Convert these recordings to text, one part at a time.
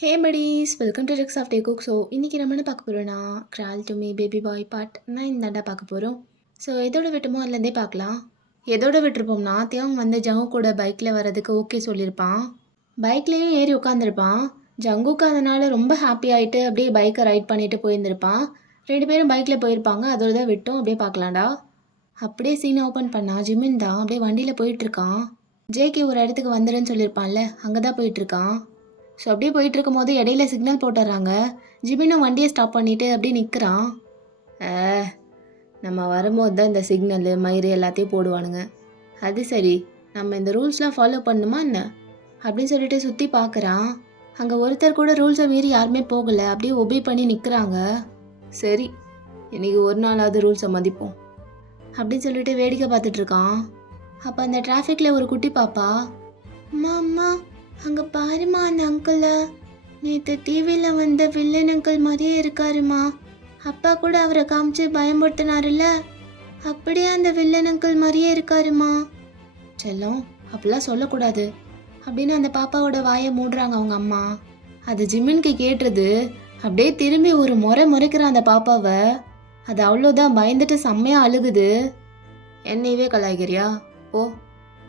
Hey buddies, welcome to Ricks of the cook. So இன்றைக்கி நம்ம என்ன பார்க்க போகிறோன்னா crawl to me baby boy part 9 தாண்டா பார்க்க போகிறோம். ஸோ எதோட விட்டுமோ அதுலேருந்தே பார்க்கலாம். எதோட விட்டுருப்போம்னா தியாங் வந்து ஜங்கு கூட பைக்கில் வர்றதுக்கு ஓகே சொல்லியிருப்பான். பைக்லேயும் ஏறி உட்காந்துருப்பான். ஜங்குக்கு அதனால் ரொம்ப ஹாப்பி ஆகிட்டு அப்படியே பைக்கை ரைட் பண்ணிட்டு போயிருந்திருப்பான். 2 பேரும் பைக்கில் போயிருப்பாங்க. அதோட தான் விட்டோம். அப்படியே பார்க்கலாம்டா. அப்படியே சீனை ஓப்பன் பண்ணா ஜிமின் தான் அப்படியே வண்டியில் போயிட்டுருக்கான். ஜேகே ஒரு இடத்துக்கு வந்துடுன்னு சொல்லியிருப்பான்ல, அங்கே தான் போயிட்டுருக்கான். ஸோ அப்படியே போயிட்டு இருக்கும்போது இடையில சிக்னல் போட்டுடுறாங்க. ஜிமினும் வண்டியை ஸ்டாப் பண்ணிவிட்டு அப்படியே நிற்கிறான். நம்ம வரும்போது தான் இந்த சிக்னலு மயிறு எல்லாத்தையும் போடுவானுங்க. அது சரி, நம்ம இந்த ரூல்ஸ்லாம் ஃபாலோ பண்ணணுமா என்ன அப்படின்னு சொல்லிட்டு சுற்றி பார்க்குறான். அங்கே ஒருத்தர் கூட ரூல்ஸை மீறி யாருமே போகலை. அப்படியே ஒபே பண்ணி நிற்கிறாங்க. சரி, இன்றைக்கி ஒரு நாளாவது ரூல்ஸை மதிப்போம் அப்படின்னு சொல்லிட்டு வேடிக்கை பார்த்துட்ருக்கான். அப்போ அந்த டிராஃபிக்கில் ஒரு குட்டி பாப்பா, அம்மா அங்கே பாருமா அந்த அங்கிளை, நேற்று டிவியில் வந்த வில்லன் அங்கிள் மாதிரியே இருக்காருமா. அப்பா கூட அவரை காமிச்சு பயமுறுத்தினாருல்ல, அப்படியே அந்த வில்லன் அங்கிள் மாதிரியே இருக்காருமா. செல்லம், அப்படிலாம் சொல்லக்கூடாது அப்படின்னு அந்த பாப்பாவோட வாயை மூடுறாங்க அவங்க அம்மா. அது ஜிமின்க்கு கேட்டுறது. அப்படியே திரும்பி ஒரு முறைக்கிறான் அந்த பாப்பாவை. அது அவ்வளோதான், பயந்துட்டு செம்மையாக அழுகுது. என்னையவே கலாய்கிறியா ஓ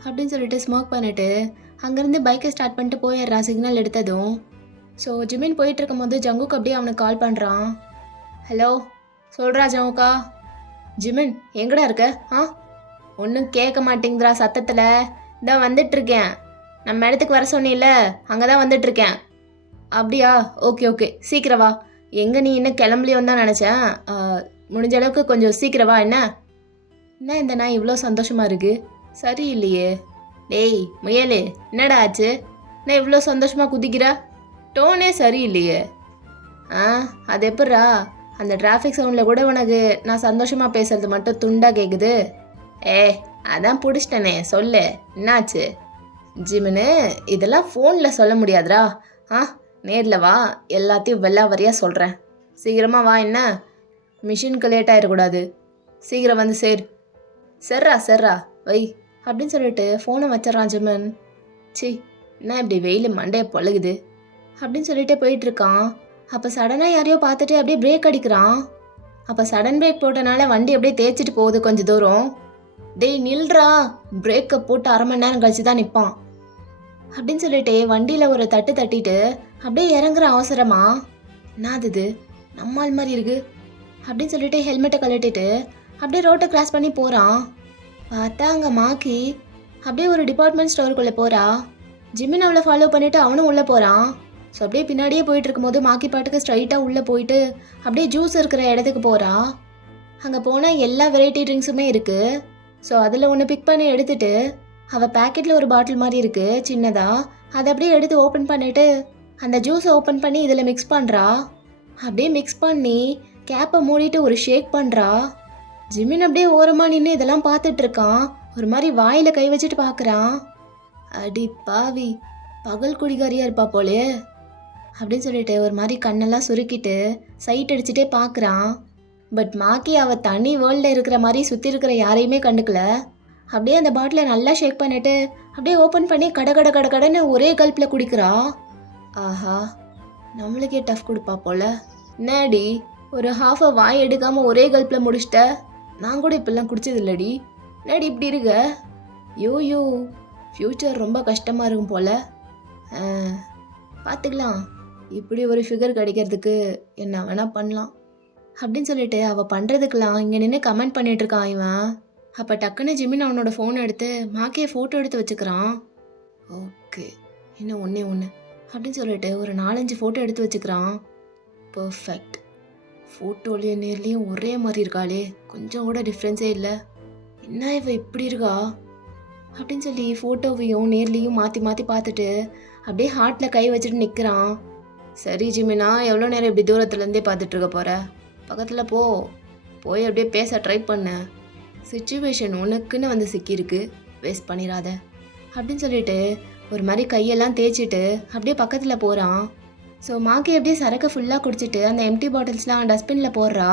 அப்படின்னு சொல்லிட்டு ஸ்மோக் பண்ணிட்டு அங்கேருந்து பைக்கை ஸ்டார்ட் பண்ணிட்டு போயிடுறான் சிக்னல் எடுத்ததும். ஸோ ஜிமின் போயிட்டு இருக்கும் போது ஜங்குக்கு அப்படியே அவனுக்கு கால் பண்ணுறான். ஹலோ, சொல்கிறா ஜங்குக்கா. ஜிமின் எங்கடா இருக்க? ஒன்றும் கேட்க மாட்டேங்குதுரா சத்தத்தில். இதான் வந்துட்டுருக்கேன். நம்ம இடத்துக்கு வர சொன்னில்ல, அங்கே தான் வந்துட்டுருக்கேன். அப்படியா? ஓகே சீக்கிரம் வா. எங்கே நீ இன்னும் கிளம்பலையோன்னு தான் நினச்சேன். முடிஞ்ச அளவுக்கு கொஞ்சம் சீக்கிரம் வா. என்ன இந்த நாய் இவ்வளோ சந்தோஷமாக இருக்குது? சரி இல்லையே. டேய் முயலு, என்னடா ஆச்சு? நான் இவ்வளோ சந்தோஷமாக குதிக்கிறா? டோனே சரியில்லையே. அது எப்பட்றா? அந்த டிராஃபிக் சவுண்டில் கூட உனக்கு நான் சந்தோஷமாக பேசுறது மட்டும் துண்டாக கேட்குது. அதான் பிடிச்சிட்டனே, சொல்லு என்னாச்சு? ஜிமினு, இதெல்லாம் ஃபோனில் சொல்ல முடியாதுரா. நேரில் வா, எல்லாத்தையும் வெள்ளாவரியாக சொல்கிறேன். சீக்கிரமாக வா. என்ன மிஷினுக்கு லேட் ஆகிடக்கூடாது. சீக்கிரம் வந்து சேர்றா வை அப்படின்னு சொல்லிட்டு ஃபோனை வச்சிடறான் ஜிமன். சி, என்ன இப்படி வெயில் மண்டையை பழகுது அப்படின்னு சொல்லிட்டு போயிட்டுருக்கான். அப்போ சடனாக யாரையோ பார்த்துட்டு அப்படியே பிரேக் அடிக்கிறான். அப்போ சடன் பிரேக் போட்டனால வண்டி அப்படியே தேய்ச்சிட்டு போகுது கொஞ்சம் தூரம். டேய் நில்றா, பிரேக்கை போட்டு 1/2 மணி நேரம் கழிச்சு தான் நிற்பான் அப்படின்னு சொல்லிட்டு வண்டியில் ஒரு தட்டு தட்டிட்டு அப்படியே இறங்குற அவசரமா. என்னது நம்மால் மாதிரி இருக்கு அப்படின்னு சொல்லிட்டு ஹெல்மெட்டை கழட்டிட்டு அப்படியே ரோட்டை கிராஸ் பண்ணி போகிறான். பார்த்தா அங்கே மாக்கி அப்படியே ஒரு டிபார்ட்மெண்ட் ஸ்டோருக்குள்ளே போகிறா. ஜிமின் அவளை ஃபாலோ பண்ணிவிட்டு அவனும் உள்ளே போகிறான். ஸோ அப்படியே பின்னாடியே போயிட்டு இருக்கும்போது மாக்கி பாட்டுக்கு ஸ்ட்ரைட்டாக உள்ளே போயிட்டு அப்படியே ஜூஸ் இருக்கிற இடத்துக்கு போகிறா. அங்கே போனால் எல்லா வெரைட்டி ட்ரிங்க்ஸுமே இருக்குது. ஸோ அதில் ஒன்று பிக் பண்ணி எடுத்துட்டு அவள் பேக்கெட்டில் ஒரு பாட்டில் மாதிரி இருக்குது சின்னதாக, அதை அப்படியே எடுத்து ஓப்பன் பண்ணிவிட்டு அந்த ஜூஸை ஓப்பன் பண்ணி இதில் மிக்ஸ் பண்ணுறா. அப்படியே மிக்ஸ் பண்ணி கேப்பை மூடிட்டு ஒரு ஷேக் பண்ணுறா. ஜிமின் அப்படியே ஓரமாக நின்று இதெல்லாம் பார்த்துட்டு இருக்கான். ஒரு மாதிரி வாயில் கை வச்சுட்டு பார்க்குறான். அடி பாவி, பகல் குடிகாரியாக இருப்பா போலே அப்படின்னு சொல்லிட்டு ஒரு மாதிரி கண்ணெல்லாம் சுருக்கிட்டு சைட் அடிச்சுட்டே பார்க்குறான். பட் மாக்கி அவள் தனி வேர்ல்டில் இருக்கிற மாதிரி சுற்றி இருக்கிற யாரையுமே கண்டுக்கல. அப்படியே அந்த பாட்டிலை நல்லா ஷேக் பண்ணிட்டு அப்படியே ஓப்பன் பண்ணி கடன்னு ஒரே கல்ப்பில் குடிக்கிறா. ஆஹா, நம்மளுக்கே டஃப் கொடுப்பா போல. என்னடி ஒரு ஹாஃபை வாய் எடுக்காமல் ஒரே கல்ப்பில் முடிச்சிட்ட? நான் கூட இப்பெல்லாம் குடிச்சது இல்லடி. என்னடி இப்படி இருக்க? யோயோ, ஃப்யூச்சர் ரொம்ப கஷ்டமாக இருக்கும் போல். பார்த்துக்கலாம், இப்படி ஒரு ஃபிகர் கிடைக்கிறதுக்கு என்ன வேணால் பண்ணலாம் அப்படின்னு சொல்லிட்டு அவள் பண்ணுறதுக்கெல்லாம் இங்கே நின்று கமெண்ட் பண்ணிகிட்ருக்கான் இவன். அப்போ டக்குன்னு ஜிமின் அவனோட ஃபோன் எடுத்து மாக்கியை ஃபோட்டோ எடுத்து வச்சுக்கிறான். ஓகே, இன்னும் ஒன்று அப்படின்னு சொல்லிட்டு ஒரு 4-5 ஃபோட்டோ எடுத்து வச்சுக்கிறான். பர்ஃபெக்ட். ஃபோட்டோலையும் நேர்லேயும் ஒரே மாதிரி இருக்காளே, கொஞ்சம் கூட டிஃப்ரென்ஸே இல்லை. என்ன இவ இப்படி இருக்கா அப்படின்னு சொல்லி ஃபோட்டோவையும் நேர்லேயும் மாற்றி பார்த்துட்டு அப்படியே ஹார்ட்டில் கை வச்சுட்டு நிற்கிறான். சரி ஜிமினா, எவ்வளோ நேரம் இப்படி தூரத்துலேருந்தே பார்த்துட்ருக்க போகிற? பக்கத்தில் போய் அப்படியே பேச ட்ரை பண்ண. சிச்சுவேஷன் உனக்குன்னு வந்து சிக்கியிருக்கு, வேஸ்ட் பண்ணிடாத அப்படின்னு சொல்லிட்டு ஒரு மாதிரி கையெல்லாம் தேய்ச்சிட்டு அப்படியே பக்கத்தில் போகிறான். ஸோ மாக்கி அப்படியே சரக்கு ஃபுல்லாக குடிச்சிட்டு அந்த எம்டி பாட்டில்ஸ்லாம் டஸ்ட்பினில் போடுறா.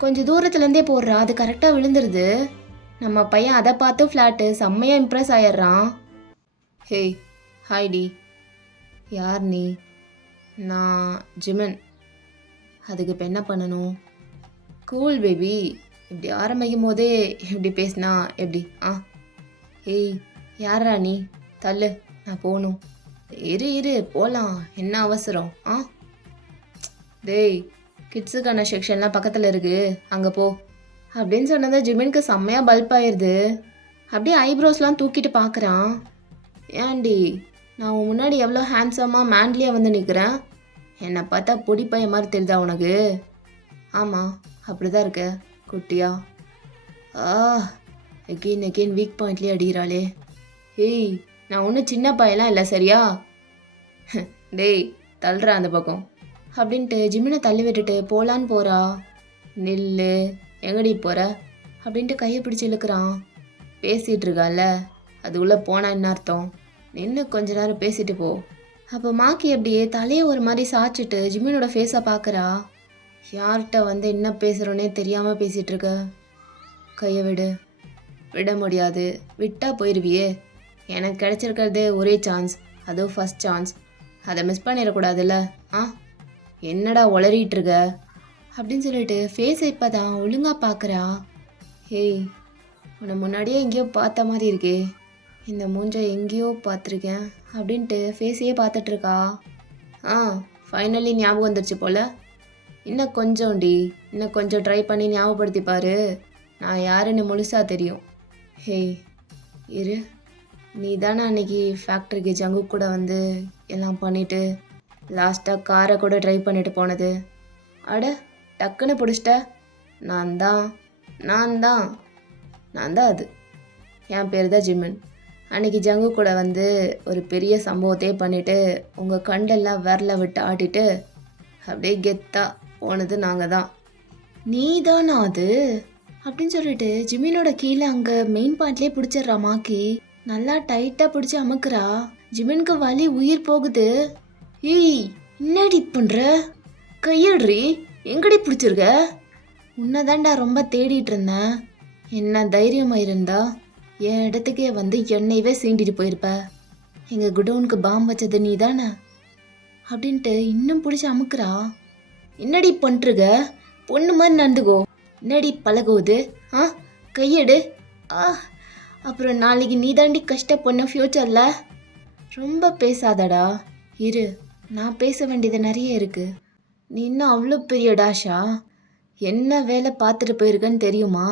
கொஞ்சம் தூரத்துலேருந்தே போடுறா, அது கரெக்டாக விழுந்துருது. நம்ம பையன் அதை பார்த்து ஃப்ளாட்டு செம்மையாக இம்ப்ரெஸ் ஆயிடுறான். ஹேய், ஹாய் டி. யார் நீ? நான் ஜிமின். அதுக்கு இப்போ என்ன பண்ணணும்? Cool baby. இப்படி ஆரம்பிக்கும் போதே இப்படி பேசினா எப்படி? ஏய், யாரா நீ? தள்ளு, நான் போகணும். இரு போகலாம், என்ன அவசரம்? டேய், கிட்ஸுக்கான செக்ஷன்லாம் பக்கத்தில் இருக்கு, அங்கே போ அப்படின்னு சொன்னதை ஜிமினுக்கு செம்மையாக பல்ப் ஆயிடுது. அப்படியே ஐப்ரோஸ்லாம் தூக்கிட்டு பார்க்குறான். ஏன்டி, நான் உன் முன்னாடி எவ்வளோ ஹேண்ட்ஸமாக மேன்லியாக வந்து நிற்கிறேன். என்னை பார்த்தா பொடி பையன் மாதிரி தெரியுதா உனக்கு? ஆமாம், அப்படி தான் இருக்க குட்டியா. எகெயின் வீக் பாயிண்ட்லேயே அடிக்கிறாளே. ஏய், நான் ஒன்றும் சின்ன பையன்லாம் இல்லை சரியா? டேய், தள்ளுறா அந்த பக்கம் அப்படின்ட்டு ஜிமினை தள்ளி விட்டுட்டு போகலான்னு போகிறா. நில்லு, எங்கடி போகிற அப்படின்ட்டு கையை பிடிச்சி இழுக்கிறான். பேசிகிட்டு இருக்கால, அதுக்குள்ளே போனால் என்ன அர்த்தம்? நின்று கொஞ்ச நேரம் பேசிட்டு போ. அப்போ மாக்கி அப்படியே தலையை ஒரு மாதிரி சாய்ச்சிட்டு ஜிமினோட ஃபேஸை பார்க்குறா. யார்கிட்ட வந்து என்ன பேசுகிறோன்னே தெரியாமல் பேசிகிட்டு இருக்க. கையை விடு. விட முடியாது, விட்டால் போயிடுவியே. எனக்கு கிடச்சிருக்கிறதே ஒரே சான்ஸ், அதுவும் ஃபஸ்ட் சான்ஸ். அதை மிஸ் பண்ணிடக்கூடாதுல்ல. என்னடா உளறிட்டு இருக்க அப்படின்னு சொல்லிட்டு ஃபேஸை இப்போ தான் ஒழுங்காக பார்க்குறா. ஹேய், உன்னை முன்னாடியே எங்கேயோ பார்த்த மாதிரி இருக்கே, இந்த மூஞ்சை எங்கேயோ பார்த்துருக்கேன் அப்படின்ட்டு ஃபேஸையே பார்த்துட்ருக்கா. ஃபைனலி ஞாபகம் வந்துருச்சு போல். இன்னும் கொஞ்சம் ட்ரை பண்ணி ஞாபகப்படுத்தி பாரு, நான் யாருன்னு முழுசாக தெரியும். ஹேய் இரு, நீ தானே அன்னைக்கு ஃபேக்ட்ரிக்கு ஜங்கு கூட வந்து எல்லாம் பண்ணிவிட்டு லாஸ்ட்டாக காரை கூட ட்ரை பண்ணிட்டு போனது? அட, டக்குன்னு பிடிச்சிட்ட. நான் தான் அது. என் பேர் தான் ஜிமின். அன்றைக்கி ஜங்கு கூட வந்து ஒரு பெரிய சம்பவத்தையே பண்ணிவிட்டு உங்கள் கண்டெல்லாம் விரல விட்டு ஆட்டிட்டு அப்படியே கெத்தா போனது நாங்கள் தான். நீ தானா அது அப்படின்னு சொல்லிட்டு ஜிமினோட கீழே அங்கே மெயின் பாயிண்ட்லேயே பிடிச்சிட்றா மாக்கி. நல்லா டைட்டாக பிடிச்சி அமுக்குறா. ஜிமினுக்கு வலி உயிர் போகுது. ஏய், என்னடி பண்ணுற? கையடுறி, எங்கடி பிடிச்சிருக்க? உன்னை தாண்டா ரொம்ப தேடிட்டு இருந்தேன். என்ன தைரியமாக இருந்தா என் இடத்துக்கே வந்து என்னையவே சீண்டிட்டு போயிருப்ப. எங்கள் குடோனுக்கு பாம்பு வச்சது நீ தானே அப்படின்ட்டு இன்னும் பிடிச்சி அமுக்குறா. என்னடி பண்ணிருக்க? பொண்ணு மாதிரி நடந்துக்கோ. என்னடி பழகுவது? கையெடு. அப்புறம் நாளைக்கு நீ தாண்டி கஷ்டப்பண்ண ஃப்யூச்சரில். ரொம்ப பேசாதடா. இரு, நான் பேச வேண்டியது நிறைய இருக்குது. நீ இன்னும் அவ்வளோ பெரிய டாஷா? என்ன வேலை பார்த்துட்டு போயிருக்கன்னு தெரியுமா?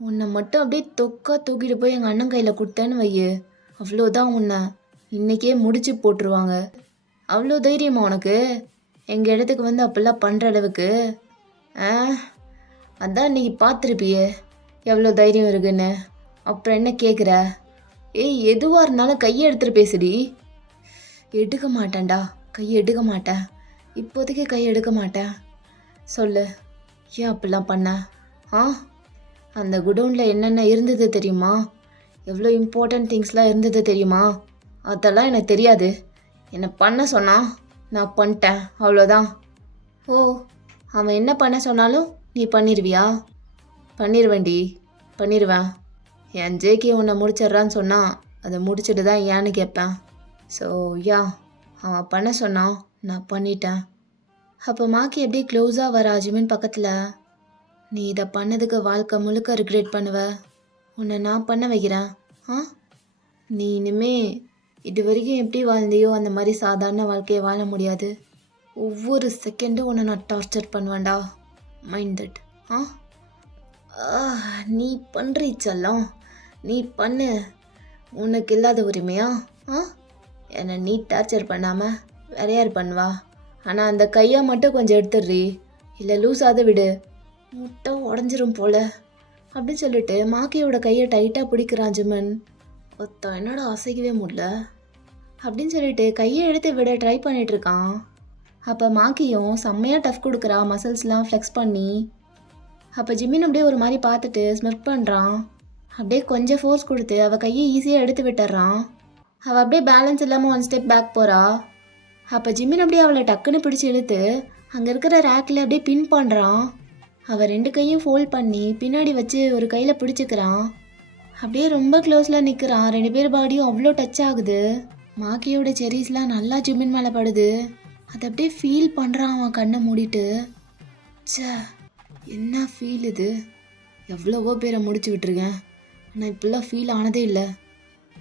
உன்னை மட்டும் அப்படியே தூக்கிட்டு போய் எங்கள் அண்ணன் கையில் கொடுத்தேன்னு வையு, அவ்வளோதான். உன்னை இன்றைக்கே முடிச்சு போட்டுருவாங்க. அவ்வளோ தைரியமா உனக்கு? எங்கள் இடத்துக்கு வந்து அப்படிலாம் பண்ணுற அளவுக்கு? அதான் இன்றைக்கி பார்த்துருப்பியே எவ்வளோ தைரியம் இருக்குன்னு. அப்புறம் என்ன கேட்குற? ஏய், எதுவாக இருந்தாலும் கையை எடுத்துகிட்டு பேசுடி. எடுக்க மாட்டேன்டா, கையை எடுக்க மாட்டேன். இப்போதைக்கு கையை எடுக்க மாட்டேன். சொல்லு, ஏன் அப்படிலாம் பண்ண? அந்த குடோனில் என்னென்ன இருந்தது தெரியுமா? எவ்வளோ இம்பார்ட்டண்ட் திங்ஸ்லாம் இருந்தது தெரியுமா? அதெல்லாம் எனக்கு தெரியாது. என்னை பண்ண சொன்னான், நான் பண்ணிட்டேன், அவ்வளோதான். ஓ, அவன் என்ன பண்ண சொன்னாலும் நீ பண்ணிடுவியா? பண்ணிடுவேன். என் ஜேகே உன்னை முடிச்சிட்றான்னு சொன்னான், அதை முடிச்சுட்டு தான் ஏன்னு கேட்பேன். ஸோ அவன் பண்ண சொன்னான், நான் பண்ணிட்டேன். அப்போ மாக்கி அப்படியே க்ளோஸாக வரா ஜிமின் பக்கத்தில். நீ இதை பண்ணதுக்கு வாழ்க்கை முழுக்க ரிக்ரெட் பண்ணுவ. உன்னை நான் பண்ண வைக்கிறேன். நீ இனிமே இது வரைக்கும் எப்படி வாழ்ந்தியோ அந்த மாதிரி சாதாரண வாழ்க்கையை வாழ முடியாது. ஒவ்வொரு செகண்டும் உன்னை நான் டார்ச்சர் பண்ணுவேன்டா. Mind that. நீ பண்ணுறீச்செல்லாம் நீ பண்ணு. உனக்கு இல்லாத உரிமையா? என்னை நீ டார்ச்சர் பண்ணாமல் வேற யார் பண்ணுவா? ஆனால் அந்த கையை மட்டும் கொஞ்சம் எடுத்துடுறி, இல்லை லூஸாத விடு, முட்டை உடஞ்சிரும் போல அப்படின்னு சொல்லிட்டு மாக்கியோட கையை டைட்டாக பிடிக்கிறான் ஜிமன். என்னோட அசைக்கவே முடியல அப்படின்னு சொல்லிட்டு கையை எடுத்து விட ட்ரை பண்ணிகிட்ருக்கான். அப்போ மாக்கியும் செம்மையாக டஃப் கொடுக்குறா, மசில்ஸ்லாம் ஃப்ளெக்ஸ் பண்ணி. அப்போ ஜிமின் அப்படியே ஒரு மாதிரி பார்த்துட்டு ஸ்மிர்க் பண்ணுறான். அப்படியே கொஞ்சம் ஃபோர்ஸ் கொடுத்து அவள் கையை ஈஸியாக எடுத்து விட்டுறான். அவள் அப்படியே பேலன்ஸ் இல்லாமல் ஒன் ஸ்டெப் பேக் போகிறா. அப்போ ஜிமின் அப்படியே அவளை டக்குன்னு பிடிச்சி இழுத்து அங்கே இருக்கிற ரேக்கில் அப்படியே பின் பண்ணுறான். அவள் 2 கையும் ஃபோல்ட் பண்ணி பின்னாடி வச்சு ஒரு கையில் பிடிச்சிக்கிறான். அப்படியே ரொம்ப க்ளோஸில் நிற்கிறான். 2 பேர் பாடியும் அவ்வளோ டச் ஆகுது. மாக்கியோட செரீஸ்லாம் நல்லா ஜிமின் மேலே படுது. அதை அப்படியே ஃபீல் பண்ணுறான் அவன் கண்ணை மூடிட்டு. ச்சே, என்ன ஃபீல் இது! எவ்வளவோ பேரை முடிச்சு விட்டுருக்கேன், ஆனால் இப்படிலாம் ஃபீல் ஆனதே இல்லை.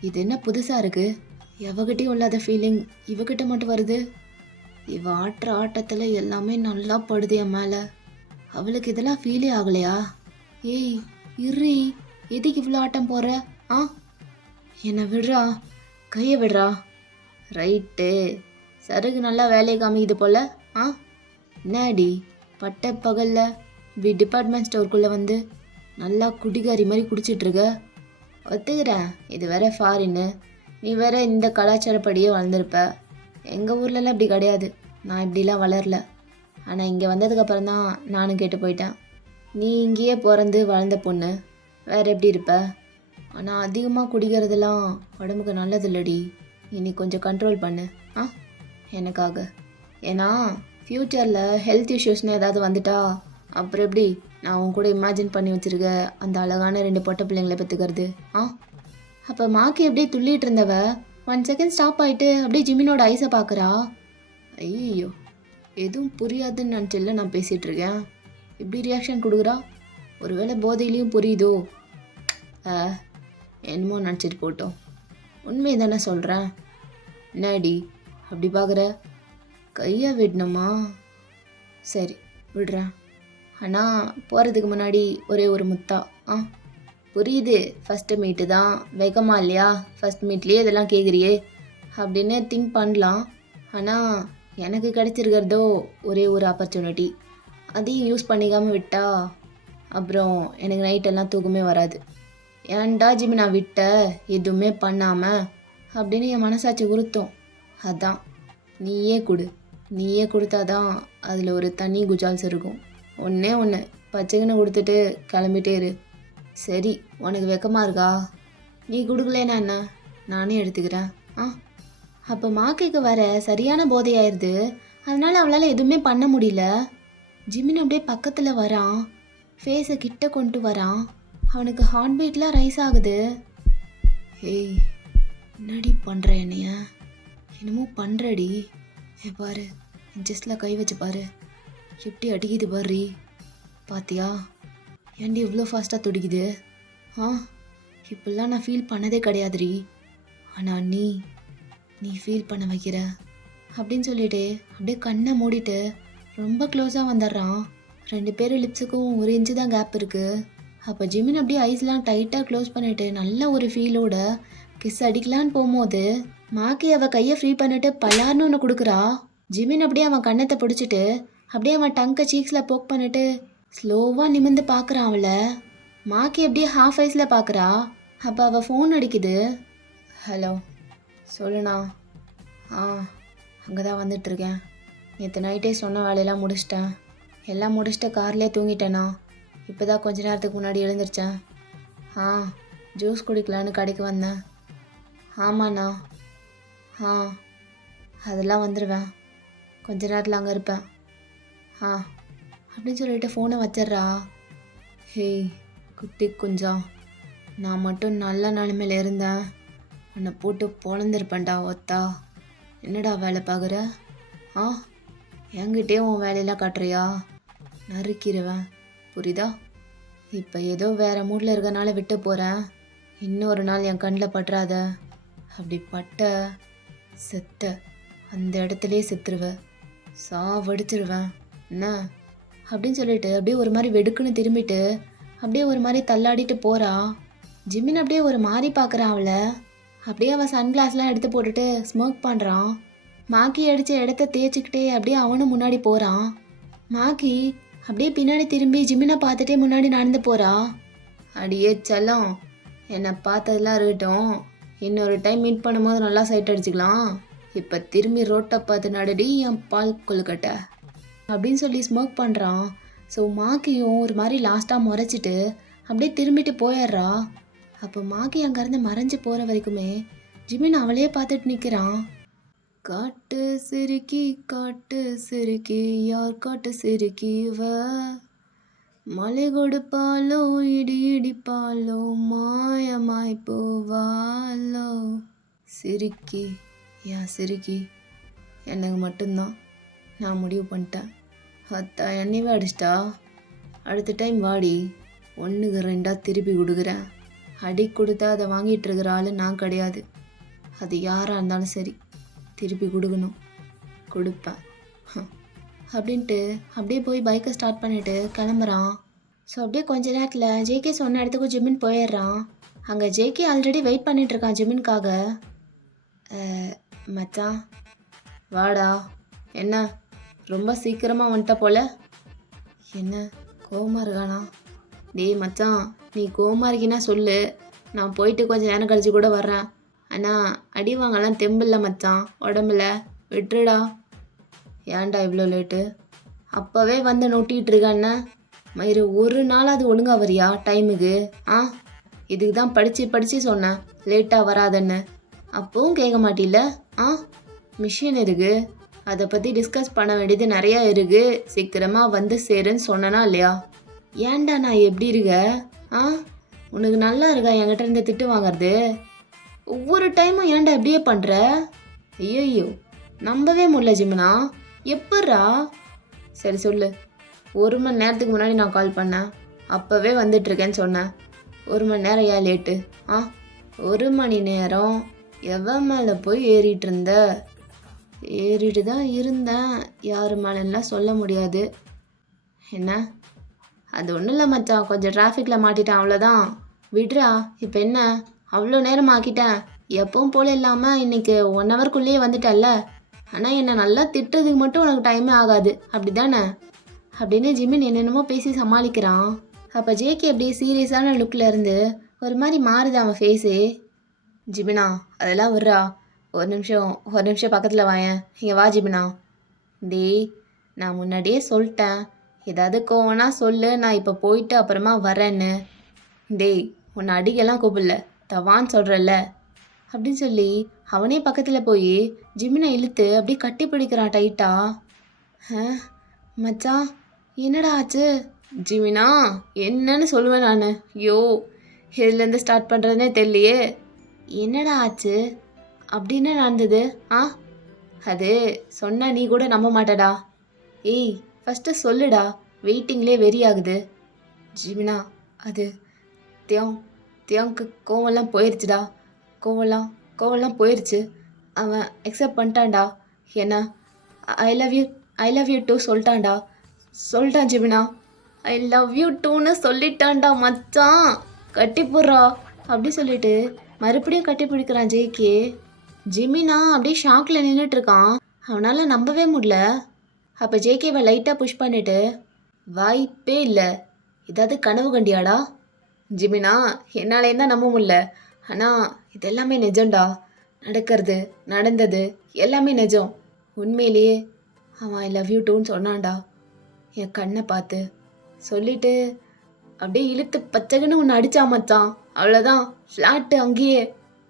இது என்ன புதுசாக இருக்குது? எவகிட்டையும் இல்லாத ஃபீலிங் இவகிட்ட மட்டும் வருது. இவ ஆட்டுற ஆட்டத்தில் எல்லாமே நல்லா படுது என் மேலே. அவளுக்கு இதெல்லாம் ஃபீலே ஆகலையா? ஏய் இர்ரி, எதுக்கு இவ்வளோ ஆட்டம் போடுற? ஆ, என்னை விடுறா, கையை விடுறா. ரைட்டு, சருகு நல்லா வேலையை காமிக்குது போல. ஆ, என்னடி பட்ட பகலில் இப்படி டிபார்ட்மெண்ட் ஸ்டோருக்குள்ளே வந்து நல்லா குடிகாரி மாதிரி குடிச்சிட்ருக்க? ஒத்துக்கிறேன், இது வேற ஃபாரின்னு, நீ வேற இந்த கலாச்சாரப்படியே வளர்ந்துருப்ப. எங்கள் ஊர்லலாம் இப்படி கிடையாது, நான் இப்படிலாம் வளரல. ஆனால் இங்கே வந்ததுக்கப்புறம் தான் நானும் கேட்டு போயிட்டேன். நீ இங்கேயே பிறந்து வளர்ந்த பொண்ணு, வேறு எப்படி இருப்ப? ஆனால் அதிகமாக குடிக்கிறதெல்லாம் உடம்புக்கு நல்லது இல்லடி. நீ கொஞ்சம் கண்ட்ரோல் பண்ணு. ஆ, எனக்காக. ஏன்னா ஃப்யூச்சரில் ஹெல்த் இஷ்யூஸ்னு ஏதாவது வந்துட்டா அப்புறம் எப்படி நான் உன் கூட இமேஜின் பண்ணி வச்சுருக்க அந்த அழகான 2 பொட்டை பிள்ளைங்களை பெற்றுக்கிறது? ஆ, அப்போ மாக்கி அப்படியே துள்ளிட்டு இருந்தவ 1 செகண்ட் ஸ்டாப் ஆகிட்டு அப்படியே ஜிமினோட ஐஸை பார்க்குறா. ஐயோ, எதுவும் புரியாதுன்னு நினச்சில்ல நான் பேசிகிட்டு இருக்கேன், இப்படி ரியாக்ஷன் கொடுக்குறா. ஒருவேளை போதையிலையும் புரியுதோ? என்னமோ நினச்சிட்டு போட்டோம், உண்மையை தானே சொல்கிறேன். என்னடி அப்படி பார்க்குற? கையை விடணுமா? சரி விடுறேன், ஆனால் போகிறதுக்கு முன்னாடி ஒரே ஒரு முத்தா. ஆ, புரியுது, ஃபஸ்ட்டு மீட்டு தான் வேகமா இல்லையா, ஃபஸ்ட் மீட்லேயே இதெல்லாம் கேட்குறியே அப்படின்னு திங்க் பண்ணலாம். ஆனால் எனக்கு கிடைச்சிருக்கிறதோ ஒரே ஒரு ஆப்பர்ச்சுனிட்டி, அதையும் யூஸ் பண்ணிக்காமல் விட்டா அப்புறம் எனக்கு நைட்டெல்லாம் தூக்கமே வராது. ஏன்டா ஜிம்மி நான் விட்ட எதுவுமே பண்ணாமல் அப்படின்னு என் மனசாட்சி உறுத்தும். அதான் நீயே கொடுத்தாதான் அதில் ஒரு தனி குஜால்ஸ் இருக்கும். ஒன்றே ஒன்று பச்சைக்குன்னு கொடுத்துட்டு கிளம்பிட்டே இரு. சரி, உனக்கு வெக்கமாக இருக்கா? நீ கொடுக்கலனா என்ன, நானே எடுத்துக்கிறேன். ஆ, அப்போ மாக்கைக்கு வர சரியான போதையாயிருது, அதனால் அவளால் எதுவுமே பண்ண முடியல. ஜிமின் அப்படியே பக்கத்தில் வரான், ஃபேஸை கிட்ட கொண்டு வரான். அவனுக்கு ஹார்ட் பீட்லாம் ரைஸ் ஆகுது. ஏய், என்னடி பண்ணுற என்னைய? என்னமோ பண்ணுறடி. பாரு, என் செஸ்டில் கை வச்சு பாரு, எப்படி அடிக்குது பாரு. பாத்தியா ஏன்டி இவ்வளோ ஃபாஸ்ட்டாக துடிக்குது? ஆ, இப்படிலாம் நான் ஃபீல் பண்ணதே கிடையாதுடி. ஆனால் நீ ஃபீல் பண்ண வைக்கிற அப்படின்னு சொல்லிட்டு அப்படியே கண்ணை மூடிட்டு ரொம்ப க்ளோஸாக வந்துடுறான். 2 பேரும் லிப்ஸுக்கும் 1 இன்ச்சு தான் கேப் இருக்குது. அப்போ ஜிமின் அப்படியே ஐஸ்லாம் டைட்டாக க்ளோஸ் பண்ணிவிட்டு நல்ல ஒரு ஃபீலோட கிஸ் அடிக்கலான்னு போகும்போது மாக்கி அவள் கையை ஃப்ரீ பண்ணிட்டு பலார்னு ஒன்று கொடுக்குறா. ஜிமின் அப்படியே அவன் கண்ணத்தை பிடிச்சிட்டு அப்படியே அவன் டங்கை சீக்ஸில் போக் பண்ணிட்டு ஸ்லோவாக நிமிர்ந்து பார்க்குறான் அவளை. மாக்கி அப்படியே ஹாஃப் ஐஸில் பார்க்குறா. அப்போ அவள் ஃபோன் அடிக்குது. ஹலோ, சொல்லுண்ணா. ஆ, அங்கே தான் வந்துட்டுருக்கேன். நேற்று நைட்டே சொன்ன வேலையெல்லாம் முடிச்சிட்டேன், எல்லாம் முடிச்சுட்டு கார்லேயே தூங்கிட்டேண்ணா. இப்போ தான் கொஞ்ச நேரத்துக்கு முன்னாடி எழுந்திரிச்சேன். ஆ, ஜூஸ் குடிக்கலான்னு கடைக்கு வந்தேன். ஆமாண்ணா. ஆ, அதெல்லாம் வந்துடுவேன், கொஞ்ச நேரத்தில் அங்கே இருப்பேன். ஆ அப்படின்னு சொல்லிட்டு ஃபோனை வச்சிட்றா. ஹேய் குட்டி குஞ்சா, நான் மட்டும் நல்ல நிலைமையில் இருந்தேன், உன்னை போட்டு பொழந்திருப்பேன்டா ஒத்தா. என்னடா வேலை பார்க்குற? ஆ, என்கிட்டே உன் வேலையெல்லாம் காட்டுறியா? நறுக்கிடுவேன், புரியுதா? இப்போ ஏதோ வேறு மூடில் இருக்கனால விட்டு போகிறேன், இன்னொரு நாள் என் கண்ணில் பட்டுறாத. அப்படி பட்ட செத்த அந்த இடத்துலையே செத்துருவ, சாவடிச்சிருவேன் என்ன அப்படின்னு சொல்லிட்டு அப்படியே ஒரு மாதிரி வெடுக்குன்னு திரும்பிட்டு அப்படியே ஒரு மாதிரி தள்ளாடிட்டு போகிறா. ஜிமின் அப்படியே ஒரு மாதிரி பார்க்குறான் அவளை. அப்படியே அவன் சன்கிளாஸ்லாம் எடுத்து போட்டுட்டு ஸ்மோக் பண்ணுறான். மாக்கி அடித்த இடத்த தேய்ச்சிக்கிட்டே அப்படியே அவனும் முன்னாடி போகிறான். மாக்கி அப்படியே பின்னாடி திரும்பி ஜிமினை பார்த்துட்டே முன்னாடி நடந்து போகிறா. அடியே செல்லம், என்னை பார்த்ததெல்லாம் இருக்கட்டும், இன்னொரு டைம் மீட் பண்ணும்போது நல்லா சைட் அடிச்சுக்கலாம். இப்போ திரும்பி ரோட்டை பார்த்து நடடி என் பால் கொழுக்கட்டை அப்படின்னு சொல்லி ஸ்மோக் பண்ணுறான். ஸோ மாக்கியும் ஒரு மாதிரி லாஸ்ட்டாக முறைச்சிட்டு அப்படியே திரும்பிட்டு போயிடுறா. அப்போ மாக்கி அங்கேருந்து மறைஞ்சு போகிற வரைக்குமே ஜிமின் அவளையே பார்த்துட்டு நிற்கிறான். காட்டு சிறுக்கி யார் காட்டு சிறுக்கிவ, மலை கொடுப்பாலோ இடி இடிப்பாலோ மாயமாய் போவாலோ. சிறுக்கி, ஏன் சிறுக்கி எனக்கு மட்டும்தான் நான் முடிவு பண்ணிட்டேன். அத்தா என்னையவே அடிச்சிட்டா, அடுத்த டைம் வாடி, 1க்கு 2 திருப்பி கொடுக்குறேன். அடி கொடுத்தா அதை வாங்கிட்டு இருக்கிற ஆள் நான் கிடையாது. அது யாராக இருந்தாலும் சரி, திருப்பி கொடுக்கணும், கொடுப்பேன் அப்படின்ட்டு அப்படியே போய் பைக்கை ஸ்டார்ட் பண்ணிட்டு கிளம்புறான். ஸோ அப்படியே கொஞ்ச நேரத்தில் ஜேகே சொன்ன இடத்துக்கு ஜிமின் போயிடுறான். அங்கே ஜேகே ஆல்ரெடி வெயிட் பண்ணிட்டு இருக்கான் ஜிமின்காக. மச்சான் வாடா. என்ன ரொம்ப சீக்கிரமாக வந்துட்ட போல, என்ன கோவமாக இருக்கானா? டேய் மச்சான், நீ கோவமாக இருக்கினா சொல்லு, நான் போயிட்டு கொஞ்சம் நேரம் கழிச்சு கூட வர்றேன். ஆனால் அடி வாங்கலாம் தெம்பில்ல மச்சான் உடம்புல, விட்டுருடா. ஏன்டா இவ்வளோ லேட்டு? அப்போவே வந்து நொட்டிகிட்டு இருக்காண்ண மயிறு, ஒரு நாளாவது ஒழுங்கா வரியா டைமுக்கு? இதுக்கு தான் படித்து சொன்னேன் லேட்டாக வராதன்னு, அப்பவும் கேட்க மாட்டில்ல. மிஷின் இருக்குது, அதை பற்றி டிஸ்கஸ் பண்ண வேண்டியது நிறையா இருக்குது, சீக்கிரமாக வந்து சேருன்னு சொன்னனா இல்லையா? ஏன்டா நான் எப்படி இருக்க? உனக்கு நல்லா இருக்கா என்கிட்ட இருந்து திட்டு வாங்கிறது? ஒவ்வொரு டைமும் ஏன்டா எப்படியே பண்ணுற? ஐயோ நம்பவே முடியல ஜிம்னா, எப்பட்றா? சரி சொல்லு. 1 மணி நேரத்துக்கு முன்னாடி நான் கால் பண்ணேன், அப்போவே வந்துட்டுருக்கேன்னு சொன்னேன். 1 மணி நேரம் ஏன் லேட்டு? 1 மணி நேரம் எவன் மேலே போய் ஏறிட்டு இருந்த? ஏறிட்டு தான் இருந்தேன், யார் மேலாம் சொல்ல முடியாது. என்ன? அது ஒன்றும் இல்லை மச்சான், கொஞ்சம் டிராஃபிக்கில் மாட்டிட்டேன் அவ்வளோதான், விடுறா. இப்போ என்ன அவ்வளோ நேரம் ஆக்கிட்டேன், எப்பவும் போல இல்லாமல் இன்றைக்கி 1 ஹவர்க்குள்ளேயே வந்துட்டல்ல. ஆனால் என்னை நல்லா திட்டுறதுக்கு மட்டும் உனக்கு டைமே ஆகாது, அப்படி தானே? அப்படின்னு ஜிமின் என்னென்னமோ பேசி சமாளிக்கிறான். அப்போ ஜேகே அப்படியே சீரியஸான லுக்கில் இருந்து ஒரு மாதிரி மாறுது அவன் ஃபேஸு. ஜிமினா அதெல்லாம் விட்றா, ஒரு நிமிஷம் பக்கத்தில் வாயேன். இங்கே வா ஜிமினா. டேய் நான் முன்னாடியே சொல்லிட்டேன், ஏதாவது கோவனா சொல்லு, நான் இப்போ போயிட்டு அப்புறமா வரேன்னு. டேய் உன்னை அடிக்கெல்லாம் கூப்பிடல, தவான்னு சொல்கிறல்ல அப்படின்னு சொல்லி அவனே பக்கத்தில் போய் ஜிமினை இழுத்து அப்படியே கட்டி பிடிக்கிறான் டைட்டா. மச்சான் என்னடா ஆச்சு? ஜிமினா என்னன்னு சொல்லுவேன் நான், ஐயோ இதுலேருந்து ஸ்டார்ட் பண்ணுறதுனே தெரியலையே. என்னடா ஆச்சு? அப்படின்னு நடந்தது? அது சொன்ன நீ கூட நம்ப மாட்டடா. ஏய் ஃபஸ்ட்டு சொல்லுடா, வெயிட்டிங்லேயே வெறி ஆகுது. ஜிமினா அது தியாங்க்கு கோவம்லாம் போயிடுச்சுடா, கோவம்லாம் போயிடுச்சு. அவன் அக்செப்ட் பண்ணிட்டான்டா என்ன, ஐ லவ் யூ டூ சொல்லிட்டான் ஜிமினா. ஐ லவ் யூ டூன்னு சொல்லிட்டான்டா மச்சான், கட்டி போடுறா அப்படி சொல்லிட்டு மறுபடியும் கட்டி பிடிக்கிறான் ஜேகே. ஜிமினா அப்படியே ஷாக்கில் நின்றுட்டுருக்கான், அவனால் நம்பவே முடியல. அப்போ ஜேகேவை லைட்டாக புஷ் பண்ணிவிட்டு, வாய்ப்பே இல்லை, ஏதாவது கனவு கண்டியாடா? ஜிமினா என்னாலே தான் நம்ப முடியல, ஆனால் இது எல்லாமே நிஜம்டா, நடந்தது எல்லாமே நிஜம். உண்மையிலேயே அவன் ஐ லவ் யூ டூன்னு சொன்னான்டா, என் கண்ணை பார்த்து சொல்லிட்டு அப்படியே இழுத்து பச்சைக்குன்னு ஒன்று அடித்தா மச்சான். அவ்வளோதான், ஃப்ளாட்டு அங்கேயே.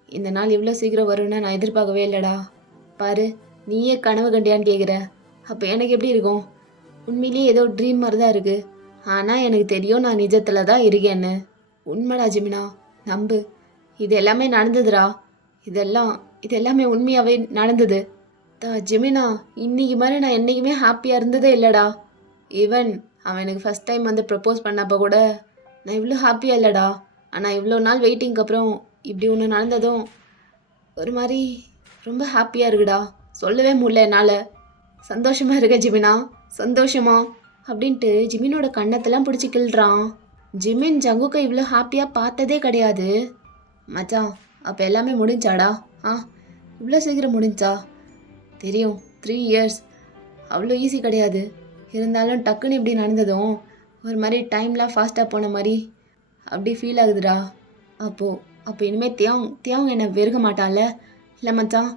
இந்த நாள் இவ்வளோ சீக்கிரம் வரும்னு நான் எதிர்பார்க்கவே இல்லைடா. பாரு நீயே கனவு கண்டியான்னு கேட்குற, அப்போ எனக்கு எப்படி இருக்கும்? உண்மையிலேயே ஏதோ ட்ரீம் மாதிரி தான் இருக்குது, ஆனால் எனக்கு தெரியும் நான் நிஜத்தில் தான் இருக்கேன்னு. உண்மைடா ஜிமினா, நம்பு, இது எல்லாமே நடந்ததுடா, இது எல்லாமே உண்மையாகவே நடந்தது. ஜிமினா இன்னைக்கு மாதிரி நான் என்றைக்குமே ஹாப்பியாக இருந்ததே இல்லைடா. ஈவன் அவன் எனக்கு ஃபஸ்ட் டைம் வந்து ப்ரப்போஸ் பண்ணப்போ கூட நான் இவ்வளோ ஹாப்பியாக இல்லைடா. ஆனால் இவ்வளோ நாள் வெயிட்டிங்க்கு அப்புறம் இப்படி ஒன்று நடந்ததும் ஒரு மாதிரி ரொம்ப ஹாப்பியாக இருக்குடா, சொல்லவே முடியல என்னால். சந்தோஷமாக இருக்க ஜிமினா, சந்தோஷமா அப்படின்ட்டு ஜிமினோட கண்ணத்தெல்லாம் பிடிச்சி கிள்றான். ஜிமின் ஜங்குக்கை இவ்வளோ ஹாப்பியாக பார்த்ததே கிடையாது. மச்சான் அப்போ எல்லாமே முடிஞ்சாடா? இவ்வளோ சீக்கிரம் முடிஞ்சா? தெரியும் 3 இயர்ஸ் அவ்வளோ ஈஸி கிடையாது, இருந்தாலும் டக்குன்னு இப்படி நடந்ததும் ஒரு மாதிரி டைம்லாம் ஃபாஸ்ட்டாக போன மாதிரி அப்படி ஃபீல் ஆகுதுடா. அப்போ இனிமேல் தியாங் என்னை வெறுக்க மாட்டான்ல? இல்லை மச்சான்,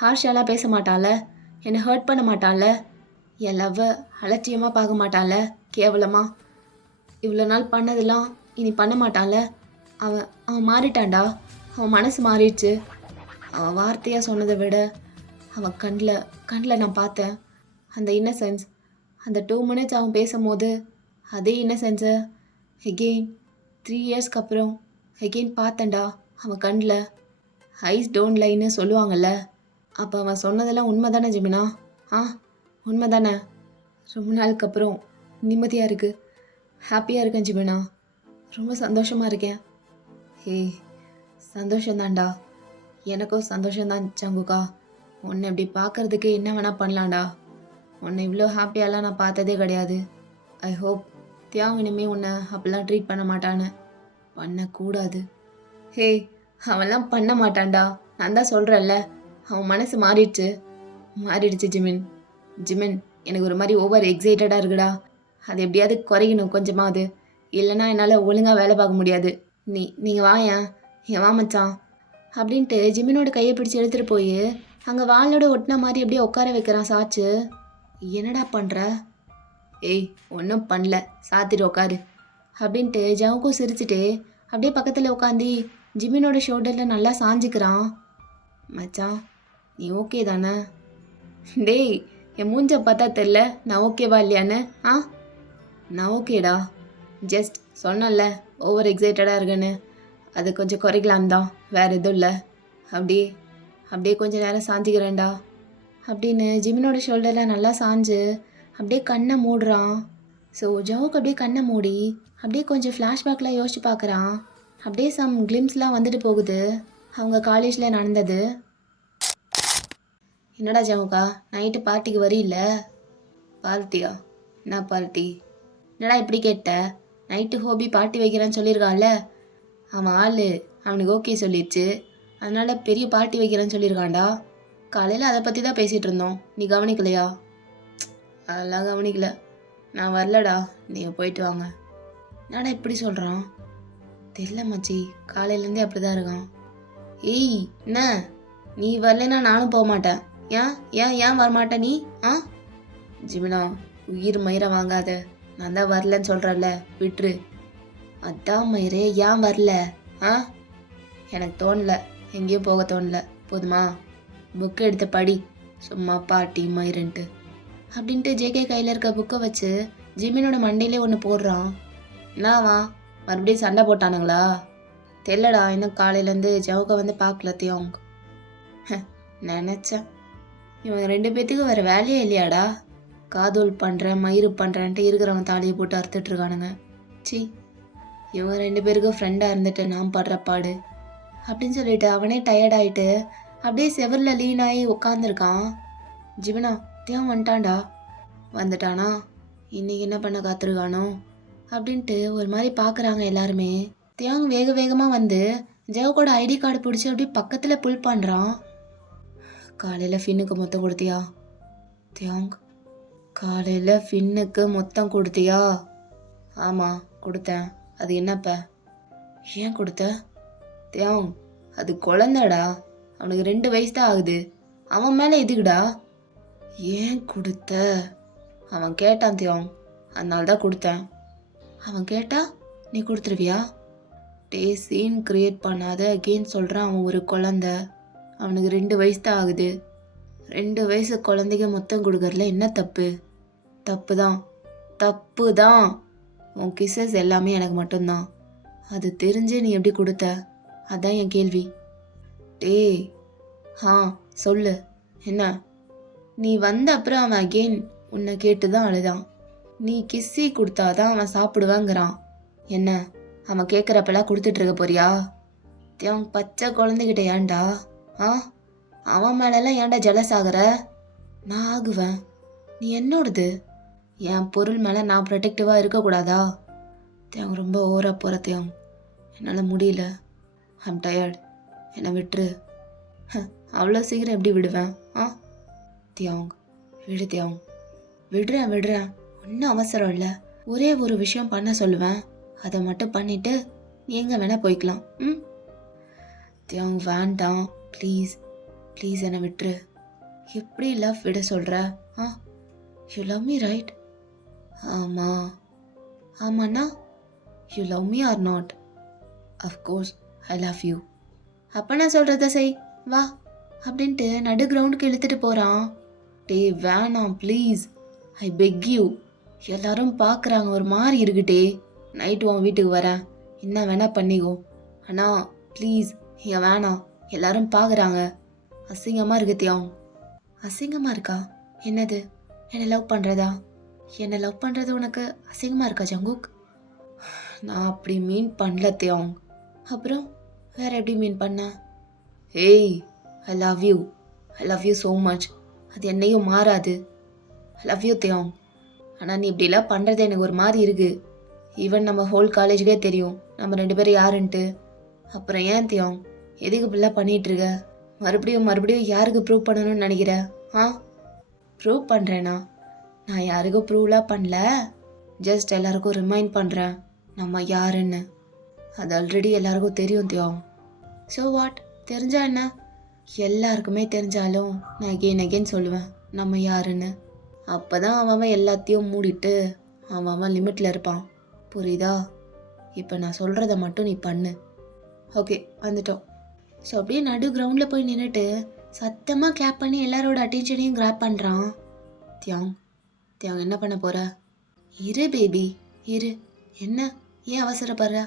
ஹார்ஷாலாம் பேச மாட்டான்ல? என்னை ஹர்ட் பண்ண மாட்டான்ல? என் லவ்வை அலட்சியமாக பார்க்க மாட்டான்ல? கேவலமாக இவ்வளோ நாள் பண்ணதெல்லாம் இனி பண்ண மாட்டான்ல? அவன் மாறிட்டான்டா, அவன் மனசு மாறிடுச்சு. அவன் வார்த்தையாக சொன்னதை விட அவன் கண்ணில் நான் பார்த்தேன் அந்த இன்னசென்ஸ். அந்த 2 மினிட்ஸ் அவன் பேசும்போது அதே இன்னசென்ஸை எகெயின் 3 இயர்ஸ்க்கு அப்புறம் எகெயின் பார்த்தேன்டா அவன் கண்ணில். ஐஸ் டோன்ட் லைன்னு சொல்லுவாங்கள்ல, அப்போ அவன் சொன்னதெல்லாம் உண்மை தானே ஜிமினா? ஆ உண்மை தானே? ரொம்ப நாளுக்கு அப்புறம் நிம்மதியாக இருக்குது, ஹாப்பியாக இருக்கேன் ஜிமினா. ரொம்ப சந்தோஷமாக இருக்கேன். ஏய் சந்தோஷந்தான்டா, எனக்கும் சந்தோஷந்தான் சங்குக்கா. உன்னை இப்படி பார்க்கறதுக்கு என்ன வேணால் பண்ணலாம்டா. உன்னை இவ்வளோ ஹாப்பியாலாம் நான் பார்த்ததே கிடையாது. ஐ ஹோப் தியாவும் இனிமேல் உன்னை அப்படிலாம் ட்ரீட் பண்ண மாட்டான்னு. பண்ணக்கூடாது. ஹே அவன்லாம் பண்ண மாட்டான்டா, நான் தான் சொல்கிறேன்ல. அவன் மனசு மாறிடுச்சு ஜிமின். ஜிமின் எனக்கு ஒரு மாதிரி ஓவர் எக்ஸைட்டடாக இருக்குடா. அது எப்படியாவது குறையணும் கொஞ்சமாவது, இல்லைன்னா என்னால் ஒழுங்காக வேலை பார்க்க முடியாது. நீங்கள் வாயேன், என் வா மச்சான் அப்படின்ட்டு ஜிமினோட கையை பிடிச்சி எடுத்துகிட்டு போய் அங்கே வாளோட ஒட்டின மாதிரி அப்படியே உட்கார வைக்கிறான் சாச்சு. என்னடா பண்ணுற? ஏய் ஒன்றும் பண்ணல, சாத்திட்டு உட்காரு அப்படின்ட்டு ஜவுக்கும் சிரிச்சுட்டு அப்படியே பக்கத்தில் உட்காந்து ஜிமினோட ஷோல்டரில் நல்லா சாஞ்சிக்கிறான். மச்சான் நீ ஓகே தானே? டேய் என் மூஞ்ச பார்த்தா தெரில நான் ஓகேவா இல்லையான்னு. ஆ நான் ஓகேடா, ஜஸ்ட் சொன்னல ஓவர் எக்ஸைட்டடாக இருக்குன்னு, அது கொஞ்சம் குறைக்கலாம் தான், வேறு எதுவும் இல்லை. அப்படியே கொஞ்சம் நேரம் சாஞ்சிக்கிறேன்டா அப்படின்னு ஜிமினோட ஷோல்டரில் நல்லா சாஞ்சு அப்படியே கண்ணை மூடுறான். ஸோ ஜவுக்கு அப்படியே கண்ணை மூடி அப்படியே கொஞ்சம் ஃப்ளாஷ்பேக்கில் யோசிச்சு பார்க்குறான். அப்படியே சம் கிளிம்ஸ்லாம் வந்துட்டு போகுது அவங்க காலேஜில் நடந்தது. என்னடா ஜவுக்கா நைட்டு பார்ட்டிக்கு வரியில்ல? பார்ட்டியா? என்ன பார்ட்டி? என்னடா இப்படி கேட்ட? நைட்டு ஹோபி பார்ட்டி வைக்கிறான்னு சொல்லியிருக்கான்ல, அவன் ஆள் அவனுக்கு ஓகே சொல்லிடுச்சு, அதனால் பெரிய பார்ட்டி வைக்கிறான்னு சொல்லியிருக்கான்டா. காலையில் அதை பற்றி தான் பேசிகிட்டு இருந்தோம், நீ கவனிக்கலையா? அதெல்லாம் கவனிக்கல, நான் வரலடா, நீங்கள் போயிட்டு வாங்க. என்னடா இப்படி சொல்கிறான்? தெரியல மச்சி, காலையிலேருந்தே அப்படி தான் இருக்கான். ஏய் என்ன நீ வரலைன்னா நானும் போக மாட்டேன். ஏன் ஏன் ஏன் வரமாட்டேன் நீ? ஆ ஜிமினா உயிர் மயிரை வாங்காத, நான் தான் வரலன்னு சொல்கிறல்ல, விட்டுரு. அதான் மயிரே ஏன் வரல? ஆ எனக்கு தோணல, எங்கேயும் போக தோணல, போதுமா? புக்கு எடுத்து படி, சும்மா பாட்டி மயிருன்ட்டு அப்படின்ட்டு ஜேகே கையில் இருக்க புக்கை வச்சு ஜிமினோட மண்டையிலே ஒன்று போடுறான். என்னவா மறுபடியும் சண்டை போட்டானுங்களா? தெரியலடா, இன்னும் காலையிலேருந்து ஜவுக்க வந்து பார்க்கல தியோங். நினச்சேன் இவங்க 2 பேத்துக்கும் வேறு வேலையே இல்லையாடா, காதூல் பண்ணுறேன் மயிறு பண்ணுறேன்ட்டு இருக்கிறவங்க தாலியை போட்டு அறுத்துட்டு இருக்கானுங்க. சி இவங்க 2 பேருக்கும் ஃப்ரெண்டாக இருந்துட்டு நான் படுற பாடு அப்படின்னு சொல்லிட்டு அவனே டயர்டாயிட்டு அப்படியே செவரில் லீனாகி உட்காந்துருக்கான். ஜிமினா தியான் வந்துட்டானா? இன்னைக்கு என்ன பண்ண காத்திருக்கானோ அப்படின்ட்டு ஒரு மாதிரி பார்க்குறாங்க எல்லாருமே. தியாங் வேக வேகமாக வந்து ஜவுக்கோட ஐடி கார்டு பிடிச்சி அப்படியே பக்கத்தில் புல் பண்ணுறான். காலையில் ஃபின்னுக்கு மொத்தம் கொடுத்தியா? தியாங் காலையில் ஃபின்னுக்கு மொத்தம் கொடுத்தியா? ஆமாம் கொடுத்தேன், அது என்னப்ப? ஏன் கொடுத்த? தியாங் அது குழந்தடா, அவனுக்கு 2 வயசு தான் ஆகுது, அவன் மேலே எதுக்குடா? ஏன் கொடுத்த? அவன் கேட்டான் தியாங், அதனால தான் கொடுத்தேன். அவன் கேட்டா நீ கொடுத்துருவியா? சீன் கிரியேட் பண்ணாத, அகெயின் சொல்கிறான், அவன் ஒரு குழந்த, அவனுக்கு 2 வயசு தான் ஆகுது. 2 வயசு குழந்தைக்கு மொத்தம் கொடுக்கறதுல என்ன தப்பு? தப்பு தான். உன் கிசஸ் எல்லாமே எனக்கு மட்டும்தான், அது தெரிஞ்சு நீ எப்படி கொடுத்த? அதான் என் கேள்வி. ஆ சொல்லு என்ன? நீ வந்த அப்புறம் அவன் அகெயின் உன்னை கேட்டு தான் அழுதான். நீ கிஸ்ஸி கொடுத்தாதான் அவன் சாப்பிடுவாங்கிறான். என்ன அவன் கேட்குறப்பெல்லாம் கொடுத்துட்டு இருக்க போறியா? அவன் பச்சை குழந்தைகிட்ட ஏன்டா? ஆ அவன் மேலெல்லாம் ஏன்டா ஜெலஸ் ஆகுற? நான் ஆகுவேன், நீ என்னோடது. என் பொருள் மேலே நான் ப்ரொடெக்டிவாக இருக்கக்கூடாதா? தேவன் ரொம்ப ஓவராக போகிற தேவன், என்னால் முடியல, ஐம் டயர்ட், என்னை விட்டுரு. அவ்வளோ சீக்கிரம் எப்படி விடுவேன்? ஆ தியாங் விடு தியாங். விடுறேன், ஒன்றும் அவசரம் இல்லை. ஒரே ஒரு விஷயம் பண்ண சொல்லுவேன், அதை மட்டும் பண்ணிவிட்டு நீ எங்கே வேணால் போய்க்கலாம். தியாங் வேண்டாம், ப்ளீஸ் என்னை விட்டுரு. எப்படி லவ் விட சொல்கிற? You love me right? ஆமாண்ணா you love me or not? Of course I love you. அப்போ நான் சொல்கிறத செய், வா அப்படின்ட்டு நடு கிரவுண்டுக்கு இழுத்துட்டு போகிறான். வேணாம் ப்ளீஸ், ஐ பெக் யூ. எல்லாரும் பார்க்குறாங்க, ஒரு மாதிரி இருக்குட்டே. நைட்டு உன் வீட்டுக்கு வரேன், என்ன வேணால் பண்ணிக்கோ, ஆனால் ப்ளீஸ் இங்கே வேணாம், எல்லாரும் பார்க்குறாங்க, அசிங்கமாக இருக்கு தியாங். அசிங்கமாக இருக்கா? என்னது? என்னை லவ் பண்ணுறதா? என்னை லவ் பண்ணுறது உனக்கு அசிங்கமாக இருக்கா ஜங்குக்? நான் அப்படி மீன் பண்ணல தியோங். அப்புறம் வேற எப்படி மீன் பண்ண? ஏய், I love you. I love you so much. அது என்னையும் மாறாது. ஐ லவ் யூ தியோங். ஆனால் நீ இப்படிலாம் பண்ணுறது எனக்கு ஒரு மாதிரி இருக்கு. ஈவன் நம்ம ஹோல் காலேஜுக்கே தெரியும் நம்ம 2 பேரும் யாருன்ட்டு. அப்புறம் ஏன் தியோங் எதுக்கு இப்படிலாம் பண்ணிட்டு இருக்க? மறுபடியும் யாருக்கு ப்ரூவ் பண்ணணும்னு நினைக்கிற? ஆ, ப்ரூவ் பண்ணுறேனா? நான் யாருக்கும் ப்ரூவ்லாம் பண்ணல. ஜஸ்ட் எல்லாருக்கும் ரிமைண்ட் பண்ணுறேன் நம்ம யாருன்னு. அது ஆல்ரெடி எல்லாருக்கும் தெரியும் தியோங். So what? தெரிஞ்சா என்ன? எல்லாருக்குமே தெரிஞ்சாலும் நான் அகெயின் சொல்லுவேன் நம்ம யாருன்னு. அப்போ தான் அவன் எல்லாத்தையும் மூடிட்டு அவன் லிமிட்டில் இருப்பான். புரியுதா? இப்போ நான் சொல்கிறத மட்டும் நீ பண்ணு. ஓகே, வந்துட்டோம். ஸோ அப்படியே நடு கிரவுண்டில் போய் நின்றுட்டு சத்தமாக கிளாப் பண்ணி எல்லாரோட அட்டென்ஷனையும் கிராப் பண்ணுறான். தியாங் என்ன பண்ண போகிற? இரு பேபி, இரு. என்ன, ஏன் அவசரப்படுற?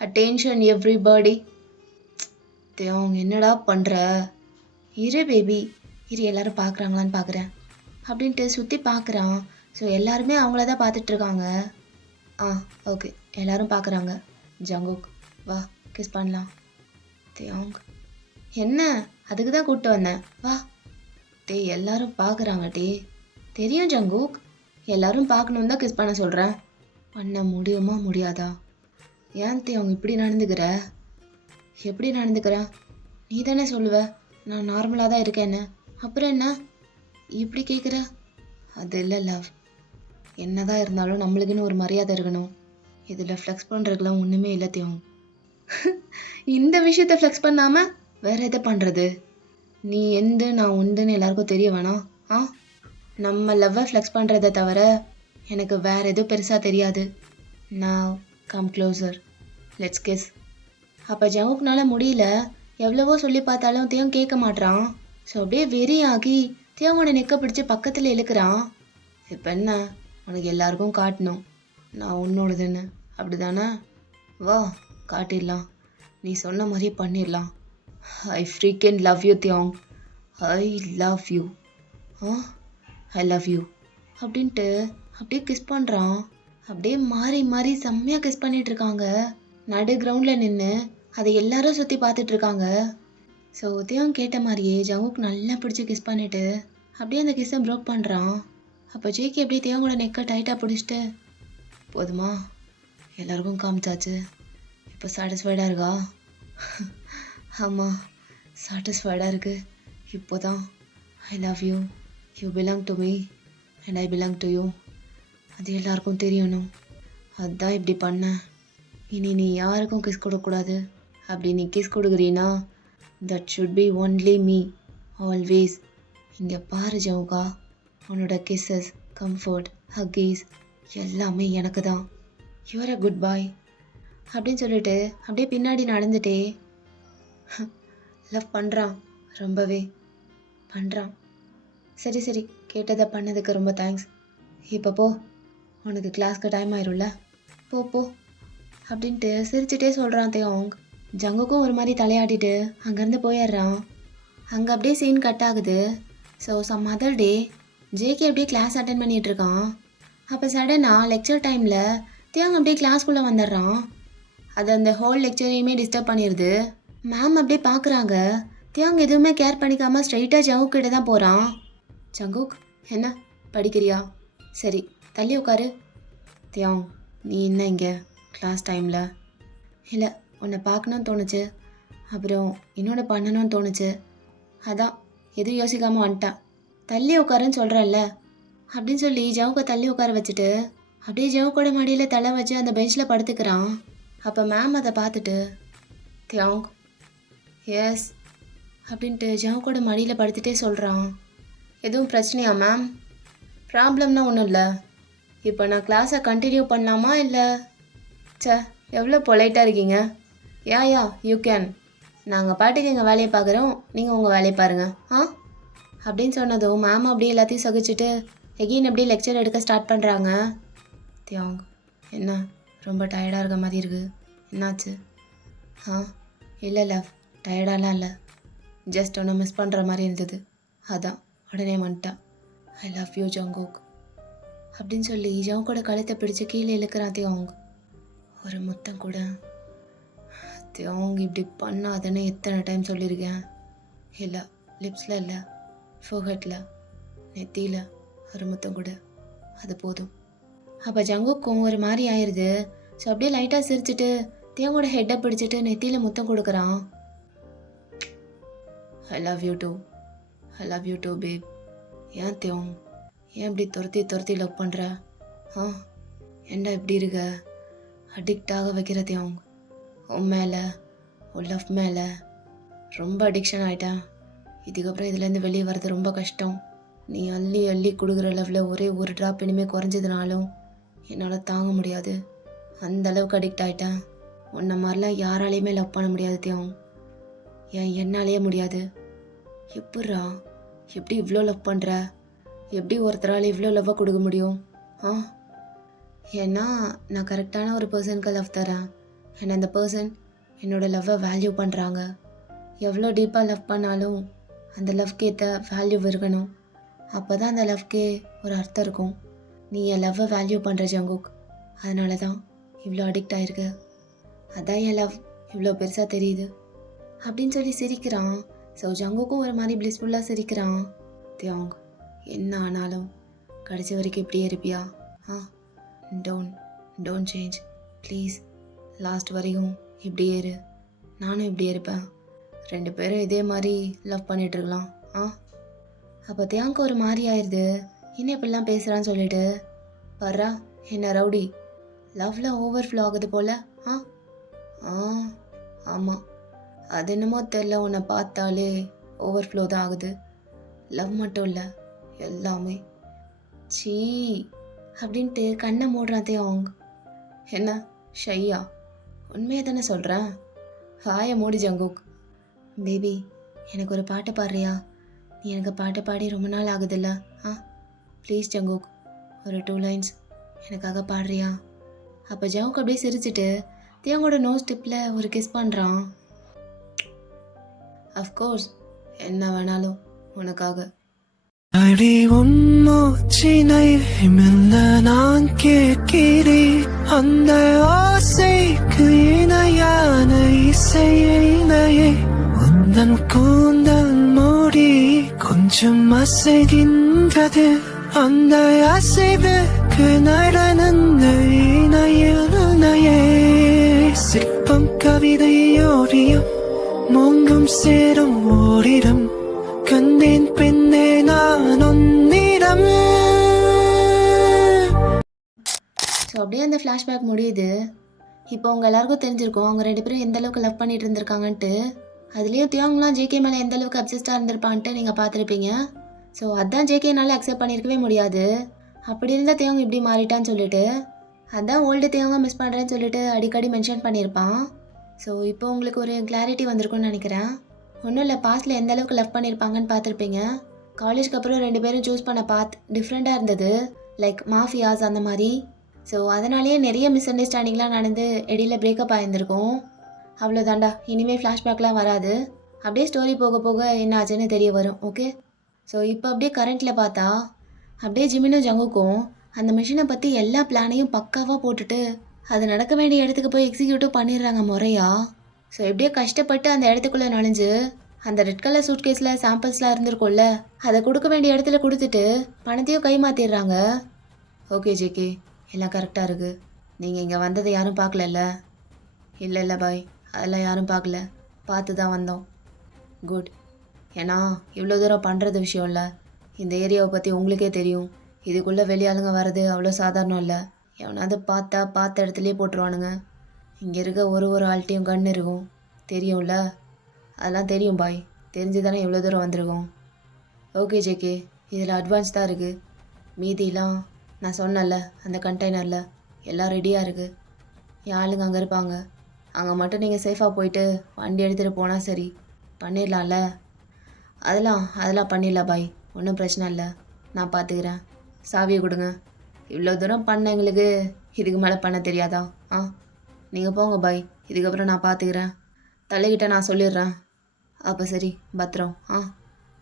Attention everybody. தியாங் என்னடா பண்ணுற? இரு பேபி, இரு, எல்லாரும் பார்க்குறாங்களான்னு பார்க்குறேன் அப்படின்ட்டு சுற்றி பார்க்குறான். ஸோ எல்லாருமே அவங்கள தான் பார்த்துட்ருக்காங்க. ஓகே, எல்லாரும் பார்க்குறாங்க. ஜங்குக் வா, கிஸ் பண்ணலாம். தியாங் என்ன, அதுக்கு தான் கூப்பிட்டு வந்தேன், வா. எல்லாரும் பார்க்குறாங்க தெரியும் ஜங்குக். எல்லாரும் பார்க்கணும் தான் கிஸ் பண்ண சொல்கிறேன். பண்ண முடியுமா முடியாதா? ஏன் அவங்க இப்படி நடந்துக்கிற? எப்படி நடந்துக்கிற? நீ தானே சொல்லுவ நான் நார்மலாக தான் இருக்கேன்னு. அப்புறம் என்ன இப்படி கேட்குற? அது இல்லை லவ். என்னதான் இருந்தாலும் நம்மளுக்குன்னு ஒரு மரியாதை இருக்கணும். இதில் ஃப்ளெக்ஸ் பண்ணுறதுக்கெலாம் ஒன்றுமே இல்லை தியோங். இந்த விஷயத்த ஃப்ளெக்ஸ் பண்ணாமல் வேற எதை பண்ணுறது? நீ எந்த நான் உண்டுன்னு எல்லாருக்கும் தெரிய வேணாம். நம்ம லவ்வை ஃப்ளெக்ஸ் பண்ணுறதை தவிர எனக்கு வேற எதுவும் பெருசாக தெரியாது. நான் கம் க்ளோசர், லெட்ஸ் கிஸ். அப்போ ஜவுக்குனால முடியல. எவ்வளவோ சொல்லி பார்த்தாலும் தியோங் கேட்க மாட்றான். ஸோ அப்படியே வெறியாகி தியோங்கோட நெக்க பிடிச்சி பக்கத்தில் இழுக்கிறான். இப்போ என்ன, உனக்கு எல்லாருக்கும் காட்டணும் நான் உன்னோடதுன்னு, அப்படி தானே? வா, காட்டிடலாம். நீ சொன்ன மாதிரியே பண்ணிடலாம். ஐ ஃப்ரீக்கன் லவ் யூ தியோங். I love you. I love you அப்படின்ட்டு அப்படியே கிஸ் பண்ணுறான். அப்படியே மாறி செம்மையாக கிஸ் பண்ணிகிட்ருக்காங்க. நடு கிரவுண்டில் நின்று அதை எல்லாரும் சுற்றி பார்த்துட்ருக்காங்க. ஸோ தியோங் கேட்ட மாதிரியே ஜங்குக் நல்லா பிடிச்சி கிஸ் பண்ணிவிட்டு அப்படியே அந்த கிஸ்ஸை ப்ரோக் பண்ணுறான். அப்போ ஜேகே அப்படியே தியோங்கோட நெக்கை டைட்டாக பிடிச்சிட்டு, போதுமா, எல்லாருக்கும் காமிச்சாச்சு, இப்போ சாட்டிஸ்ஃபைடாக இருக்கா? ஆமாம், சாட்டிஸ்ஃபைடாக இருக்குது. இப்போ தான் ஐ love you, you belong to me and I belong to you அது எல்லாருக்கும் தெரியணும். அதுதான் இப்படி பண்ண. இனி நீ யாருக்கும் கிஸ் கொடுக்கக்கூடாது. அப்படி நீ கிஸ் கொடுக்குறீன்னா that should be only me always. இங்கே பாரு ஜவுகா, உன்னோட கிஸ்ஸஸ், கம்ஃபர்ட், ஹக்கீஸ் எல்லாமே எனக்கு தான். யூஆர் அ குட் பாய் அப்படின்னு சொல்லிட்டு அப்படியே பின்னாடி நடந்துட்டே லவ் பண்ணுறான், ரொம்பவே பண்ணுறான். சரி, கேட்டதை பண்ணதுக்கு ரொம்ப தேங்க்ஸ். இப்போ போ, உனக்கு கிளாஸ்க்கு டைம் ஆயிரும்ல, போ அப்படின்ட்டு சிரிச்சுட்டே சொல்கிறான் தியோங். ஜங்குக்கும் ஒரு மாதிரி தலையாட்டிட்டு அங்கேருந்து போயிடுறான். அங்கே அப்படியே சீன் கட் ஆகுது. So some other day JK அப்படியே கிளாஸ் அட்டன் பண்ணிகிட்ருக்கான். அப்போ சடனாக லெக்சர் டைமில் தியோங் அப்படியே கிளாஸ்க்குள்ளே வந்துடுறான். அது அந்த ஹோல் லெக்சரையுமே டிஸ்டர்ப் பண்ணிடுது. மேம் அப்படியே பார்க்குறாங்க. தியோங் எதுவுமே கேர் பண்ணிக்காமல் ஸ்ட்ரைட்டாக ஜங்குக் கிட்ட தான் போகிறான். ஜங்குக், என்ன படிக்கிறியா? சரி, தள்ளி உட்காரு. தியோங், நீ என்ன இங்கே கிளாஸ் டைமில்? இல்லை, உன்னை பார்க்கணுன்னு தோணுச்சு, அப்புறம் இன்னொன்று பண்ணணும்னு தோணுச்சு, அதான் எதுவும் யோசிக்காமல் வந்துட்டேன். தள்ளி உட்காருன்னு சொல்கிறல்ல அப்படின்னு சொல்லி ஜவுக்கை தள்ளி உட்கார வச்சுட்டு அப்படியே ஜவுக்கோட மடியில் தலை வச்சு அந்த பெஞ்சில் படுத்துக்கிறான். அப்போ மேம் அதை பார்த்துட்டு, தியோங், எஸ் அப்படின்ட்டு ஜவுக்கோட மடியில் படுத்துகிட்டே சொல்கிறான். எதுவும் பிரச்சனையா மேம்? ப்ராப்ளம்னா ஒன்றும் இல்லை. இப்போ நான் கிளாஸை கண்டினியூ பண்ணலாமா இல்லை? எவ்வளோ பொலைட்டாக இருக்கீங்க. Yeah you can. நாங்கள் பாட்டுக்கு எங்கள் வேலையை பார்க்குறோம், நீங்கள் உங்கள் வேலையை பாருங்கள். அப்படின்னு சொன்னதும் மேம் அப்படியே எல்லாத்தையும் சகிச்சுட்டு எகெயின் அப்படியே லெக்சர் எடுக்க ஸ்டார்ட் பண்ணுறாங்க. தியோங், என்ன ரொம்ப டயர்டாக இருக்க மாதிரி இருக்குது, என்னாச்சு? இல்லை லவ், டயர்டாலாம் இல்லை, ஜஸ்ட் ஒன்று மிஸ் பண்ணுற மாதிரி இருந்தது, அதான் உடனே வந்துட்டான். ஐ லவ் யூ ஜங்குக் அப்படின்னு சொல்லி ஜங்குக்கோட கழுத்தை பிடிச்சு கீழே இழுக்கிறான் தியோங். ஒரு முத்தம் கூட. தியோங் இப்படி பண்ணாதன்னு எத்தனை டைம் சொல்லியிருக்கேன். இல்லை, லிப்ஸில் இல்லை, ஃபோகட்டில், நெத்தியில் ஒரு முத்தம் கூட, அது போதும். அப்போ ஜங்குக்கும் ஒரு மாதிரி ஆயிடுது. ஸோ அப்படியே லைட்டாக சிரிச்சுட்டு தியோங்கோட ஹெட்டை பிடிச்சிட்டு நெத்தியில் முத்தம் கொடுக்குறான். I love you too, I love you too babe. ஏன் தியோங், ஏன் இப்படி துரத்தி லவ் பண்ணுற? ஏண்டா இப்படி இருக்க? அடிக்டாக வைக்கிற தியோங். உன் மேலே, உன் லவ் மேலே ரொம்ப அடிக்ஷன் ஆகிட்டேன். இதுக்கப்புறம் இதுலேருந்து வெளியே வர்றது ரொம்ப கஷ்டம். நீ அள்ளி கொடுக்குற லவ்வில் ஒரே ஒரு ட்ராப் இனிமேல் குறைஞ்சதுனாலும் என்னால் தாங்க முடியாது. அந்த அளவுக்கு அடிக்ட் ஆகிட்டேன். உன்னை மாதிரிலாம் யாராலையுமே லவ் பண்ண முடியாது தியோங். என்னாலேயே முடியாது. எப்பட்றா, எப்படி இவ்வளோ லவ் பண்ணுற? எப்படி ஒருத்தரால் இவ்வளோ லவ்வை கொடுக்க முடியும்? ஏன்னா நான் கரெக்டான ஒரு பர்சனுக்கு லவ் தரேன். ஏன்னா அந்த பர்சன் என்னோட லவ்வை வேல்யூ பண்ணுறாங்க. எவ்வளோ டீப்பாக லவ் பண்ணாலும் அந்த லவ்க்கு ஏற்ற வேல்யூ இருக்கணும். அப்போ தான் அந்த லவ்க்கே ஒரு அர்த்தம் இருக்கும். நீ என் லவ்வை வேல்யூ பண்ணுற ஜங்குக். அதனால தான் இவ்வளோ அடிக்ட் ஆகிருக்கு. அதான் என் லவ் இவ்வளோ பெருசாக தெரியுது அப்படின்னு சொல்லி சிரிக்கிறான். ஸோ ஜங்குக்கும் ஒரு மாதிரி பிளிஸ்ஃபுல்லாக சிரிக்கிறான். தியோங், என்ன ஆனாலும் கடைசி வரைக்கும் இப்படியே இருப்பியா? Don't change please. லாஸ்ட் வரையும் இப்படியே இரு. நானும் இப்படியே இருப்பேன். 2 பேரும் இதே மாதிரி லவ் பண்ணிகிட்ருக்கலாம். அப்போ தியாங்க்கு ஒரு மாதிரி ஆயிடுது. என்ன இப்படிலாம் பேசுகிறான்னு சொல்லிட்டு, வர்றா என்ன ரவுடி, லவ்வில் ஓவர்ஃப்ளோ ஆகுது போல். ஆமாம், அது என்னமோ தெரில, உன்னை பார்த்தாலே ஓவர்ஃப்ளோ தான் ஆகுது. லவ் மட்டும் இல்லை, எல்லாமே. சீ அப்படின்ட்டு கண்ணை மூடுறான் தியோங். என்ன ஷையா? உண்மையை தானே சொல்கிறேன். ஹாயை மூடி ஜங்குக். பேபி, எனக்கு ஒரு பாட்டு பாடுறியா? நீ எனக்கு பாட்டு பாடி ரொம்ப நாள் ஆகுதுல்ல. ப்ளீஸ் ஜங்குக், ஒரு 2 லைன்ஸ் எனக்காக பாடுறியா? அப்போ ஜங்குக் அப்படியே சிரிச்சிட்டு தியோங்கோட நோஸ் டிப்பில் ஒரு கிஸ் பண்ணுறான். அஃப்கோர்ஸ், என்ன வேணாலும் உனக்காக. அடி உன் மூச்சினை மெல்ல நான் கேட்கிறேன். அந்த ஆசைக்கு இணையான இசையினையே உந்தன் கூந்தல் மூடி கொஞ்சம் அசைகின்றது. அந்த அசைவுக்கு நடனந்த இணையே சிற்பம் கவிதை ஓடியம் மோங்கும் சேரும் ஓரிடம் கண்டேன் பெண்ணே நான் உன்னிடம். ஸோ அப்படியே அந்த ஃப்ளாஷ்பேக் முடியுது. இப்போ உங்கள் எல்லாருக்கும் தெரிஞ்சிருக்கும் அவங்க 2 பேரும் எந்த அளவுக்கு லவ் பண்ணிட்டு இருந்திருக்காங்கன்ட்டு. அதுலேயும் தியோங்லாம் ஜேகே மேலே எந்த அளவுக்கு அப்சஸ்டாக இருந்திருப்பான்ட்டு நீங்கள் பார்த்துருப்பீங்க. ஸோ அதான் ஜேகேனால அக்செப்ட் பண்ணியிருக்கவே முடியாது. அப்படி இருந்தால் தியோங் இப்படி மாறிட்டான்னு சொல்லிட்டு, அதான் ஓல்டு தியோங்க மிஸ் பண்ணுறேன்னு சொல்லிட்டு அடிக்கடி மென்ஷன் பண்ணியிருப்பான். ஸோ இப்போ உங்களுக்கு ஒரு கிளாரிட்டி வந்திருக்கும்னு நினைக்கிறேன். ஒன்றும் இல்லை, பாஸ்டில் எந்த அளவுக்கு லவ் பண்ணியிருப்பாங்கன்னு பார்த்துருப்பீங்க. காலேஜ்க்கு அப்புறம் 2 பேரும் சூஸ் பண்ண பாத் டிஃப்ரெண்ட்டாக இருந்தது, லைக் மாஃபியாஸ் அந்த மாதிரி. ஸோ அதனாலேயே நிறைய மிஸ் அண்டர்ஸ்டாண்டிங்லாம் நடந்து இடையில பிரேக்கப் ஆகியிருந்திருக்கும். அவ்வளோதாண்டா, இனிமேல் ஃப்ளாஷ்பேக்லாம் வராது. அப்படியே ஸ்டோரி போக போக என்ன ஆச்சுன்னு தெரிய வரும். ஓகே, ஸோ இப்போ அப்படியே கரண்ட்டில் பார்த்தா அப்படியே ஜிமினும் ஜங்குக்கும் அந்த மிஷினை பற்றி எல்லா பிளானையும் பக்காவாக போட்டுட்டு அது நடக்க வேண்டிய இடத்துக்கு போய் எக்ஸிக்யூட்டிவ் பண்ணிடுறாங்க முறையா. ஸோ எப்படியோ கஷ்டப்பட்டு அந்த இடத்துக்குள்ளே நுழைஞ்சு அந்த ரெட் கலர் சூட்கேஸில் சாம்பிள்ஸ்லாம் இருந்திருக்கும்ல, அதை கொடுக்க வேண்டிய இடத்துல கொடுத்துட்டு பணத்தையும் கை மாற்றிடுறாங்க. ஓகே ஜேகே, எல்லாம் கரெக்டாக இருக்குது. நீங்கள் இங்கே வந்ததை யாரும் பார்க்கலல்ல? இல்லை பாய், அதெல்லாம் யாரும் பார்க்கல, பார்த்து தான் வந்தோம். குட். ஏன்னா இவ்வளோ தூரம் பண்ணுறது விஷயம் இல்லை. இந்த ஏரியாவை பற்றி உங்களுக்கே தெரியும். இதுக்குள்ளே வெளியாளுங்க வர்றது அவ்வளோ சாதாரணம் இல்லை. எவனாவது பார்த்த இடத்துலையே போட்டுருவானுங்க. இங்கே இருக்க ஒரு ஆள்கிட்டையும் கண் இருக்கும், தெரியும்ல? அதெல்லாம் தெரியும் பாய், தெரிஞ்சு தானே இவ்வளோ தூரம் வந்திருக்கோம். ஓகே ஜேகே, இதில் அட்வான்ஸ் தான் இருக்குது. மீதிலாம் நான் சொன்னல அந்த கண்டெய்னரில் எல்லாம் ரெடியாக இருக்குது. என் ஆளுங்க அங்கே இருப்பாங்க. அங்கே மட்டும் நீங்கள் சேஃபாக போயிட்டு வண்டி எடுத்துகிட்டு போனால் சரி. பண்ணிடலாம்ல? அதெல்லாம் பண்ணிடலாம் பாய், ஒன்றும் பிரச்சனை இல்லை, நான் பார்த்துக்கிறேன். சாவியை கொடுங்க. இவ்வளோ தூரம் பண்ண எங்களுக்கு இதுக்கு மேலே பண்ண தெரியாதா? நீங்கள் போங்க பாய், இதுக்கப்புறம் நான் பார்த்துக்கிறேன். தலைகிட்ட நான் சொல்லிடுறேன். அப்போ சரி, பத்திரம்.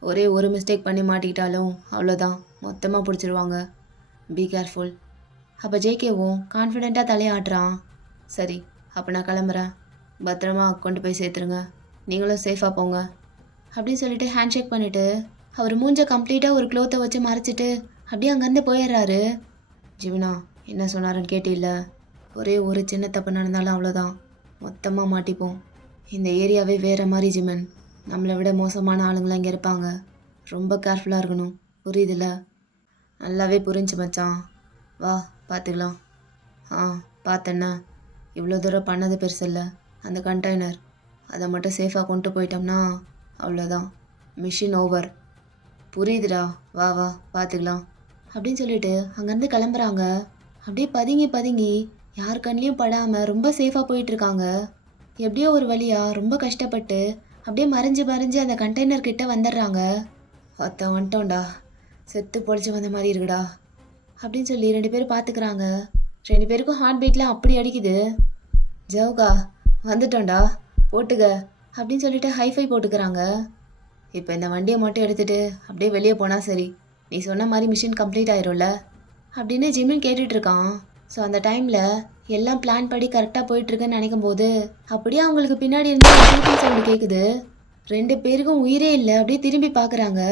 ஒரே ஒரு மிஸ்டேக் பண்ணி மாட்டிக்கிட்டாலும் அவ்வளோதான், மொத்தமாக பிடிச்சிருவாங்க. Be careful. அப்போ ஜேகேவும் கான்ஃபிடெண்ட்டாக தலையாட்டுறான். சரி, அப்போ நான் கிளம்புறேன். பத்திரமா கொண்டு போய் சேர்த்துருங்க. நீங்களும் சேஃபாக போங்க அப்படின்னு சொல்லிட்டு ஹேண்ட் ஷேக் பண்ணிவிட்டு அவர் மூஞ்ச கம்ப்ளீட்டாக ஒரு க்ளோத்தை வச்சு மறைச்சிட்டு அப்படியே அங்கேருந்து போயிடுறாரு. ஜிமினா என்ன சொன்னாருன்னு கேட்டில்ல? ஒரே ஒரு சின்ன தப்பு நடந்தாலும் அவ்வளோதான், மொத்தமாக மாட்டிப்போம். இந்த ஏரியாவே வேறு மாதிரி ஜிமன். நம்மளை விட மோசமான ஆளுங்களாம் இங்கே இருப்பாங்க. ரொம்ப கேர்ஃபுல்லாக இருக்கணும், புரியுதுல்ல? நல்லாவே புரிஞ்சு மச்சான். வா பார்த்துக்கலாம். ஆ பார்த்தேன்னா, இவ்வளோ தூரம் பண்ணது பெருசு இல்லை. அந்த கண்டெய்னர் அதை மட்டும் சேஃபாக கொண்டு போயிட்டோம்னா அவ்வளோதான், மிஷின் ஓவர். புரியுதுடா, வா வா பார்த்துக்கலாம் அப்படின்னு சொல்லிட்டு அங்கேருந்து கிளம்புறாங்க. அப்படியே பதுங்கி பதுங்கி யார் கண்ணிலையும் படாமல் ரொம்ப சேஃபாக போயிட்டுருக்காங்க. எப்படியோ ஒரு வழியாக ரொம்ப கஷ்டப்பட்டு அப்படியே மறைஞ்சு மறைஞ்சு அந்த கண்டெய்னர் கிட்ட வந்துடுறாங்க. வந்துட்டோம்டா, செத்து பொழிச்சு வந்த மாதிரி இருக்குடா அப்படின்னு சொல்லி 2 பேரும் பார்த்துக்கிறாங்க. 2 பேருக்கும் ஹார்ட் பீட்லாம் அப்படி அடிக்குது. ஜவுகா வந்துட்டோம்டா, போட்டுக்க அப்படின்னு சொல்லிட்டு ஹைஃபை போட்டுக்கிறாங்க. இப்போ இந்த வண்டியை மட்டும் எடுத்துகிட்டு அப்படியே வெளியே போனால் சரி, நீ சொன்ன மாதிரி மிஷின் கம்ப்ளீட் ஆயிரும்ல அப்படின்னு ஜிமின் கேட்டுட்ருக்கான். ஸோ அந்த டைமில் எல்லாம் பிளான் படி கரெக்டாக போயிட்டுருக்குன்னு நினைக்கும் போது அப்படியே அவங்களுக்கு பின்னாடி இருந்து ஷூட்டிங் சவுண்டு கேட்குது. 2 பேருக்கும் உயிரே இல்லை. அப்படியே திரும்பி பார்க்குறாங்க.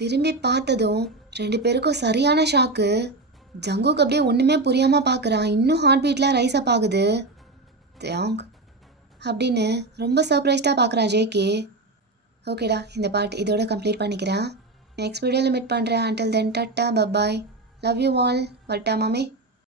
திரும்பி பார்த்ததும் 2 பேருக்கும் சரியான ஷாக்கு. ஜங்குக்கு அப்படியே ஒன்றுமே புரியாமல் பார்க்குறான். இன்னும் ஹார்ட் பீட்லாம் ரைஸ் அப் ஆகுது. தேங் அப்படின்னு ரொம்ப சர்ப்ரைஸ்டாக பார்க்குறான் ஜேகே. ஓகேடா, இந்த பார்ட் இதோட கம்ப்ளீட் பண்ணிக்கிறேன். நெக்ஸ்ட் வீடியோவில் மீட் பண்ணுறேன். Until then tata bye bye, love you all. வட்டா மாமே.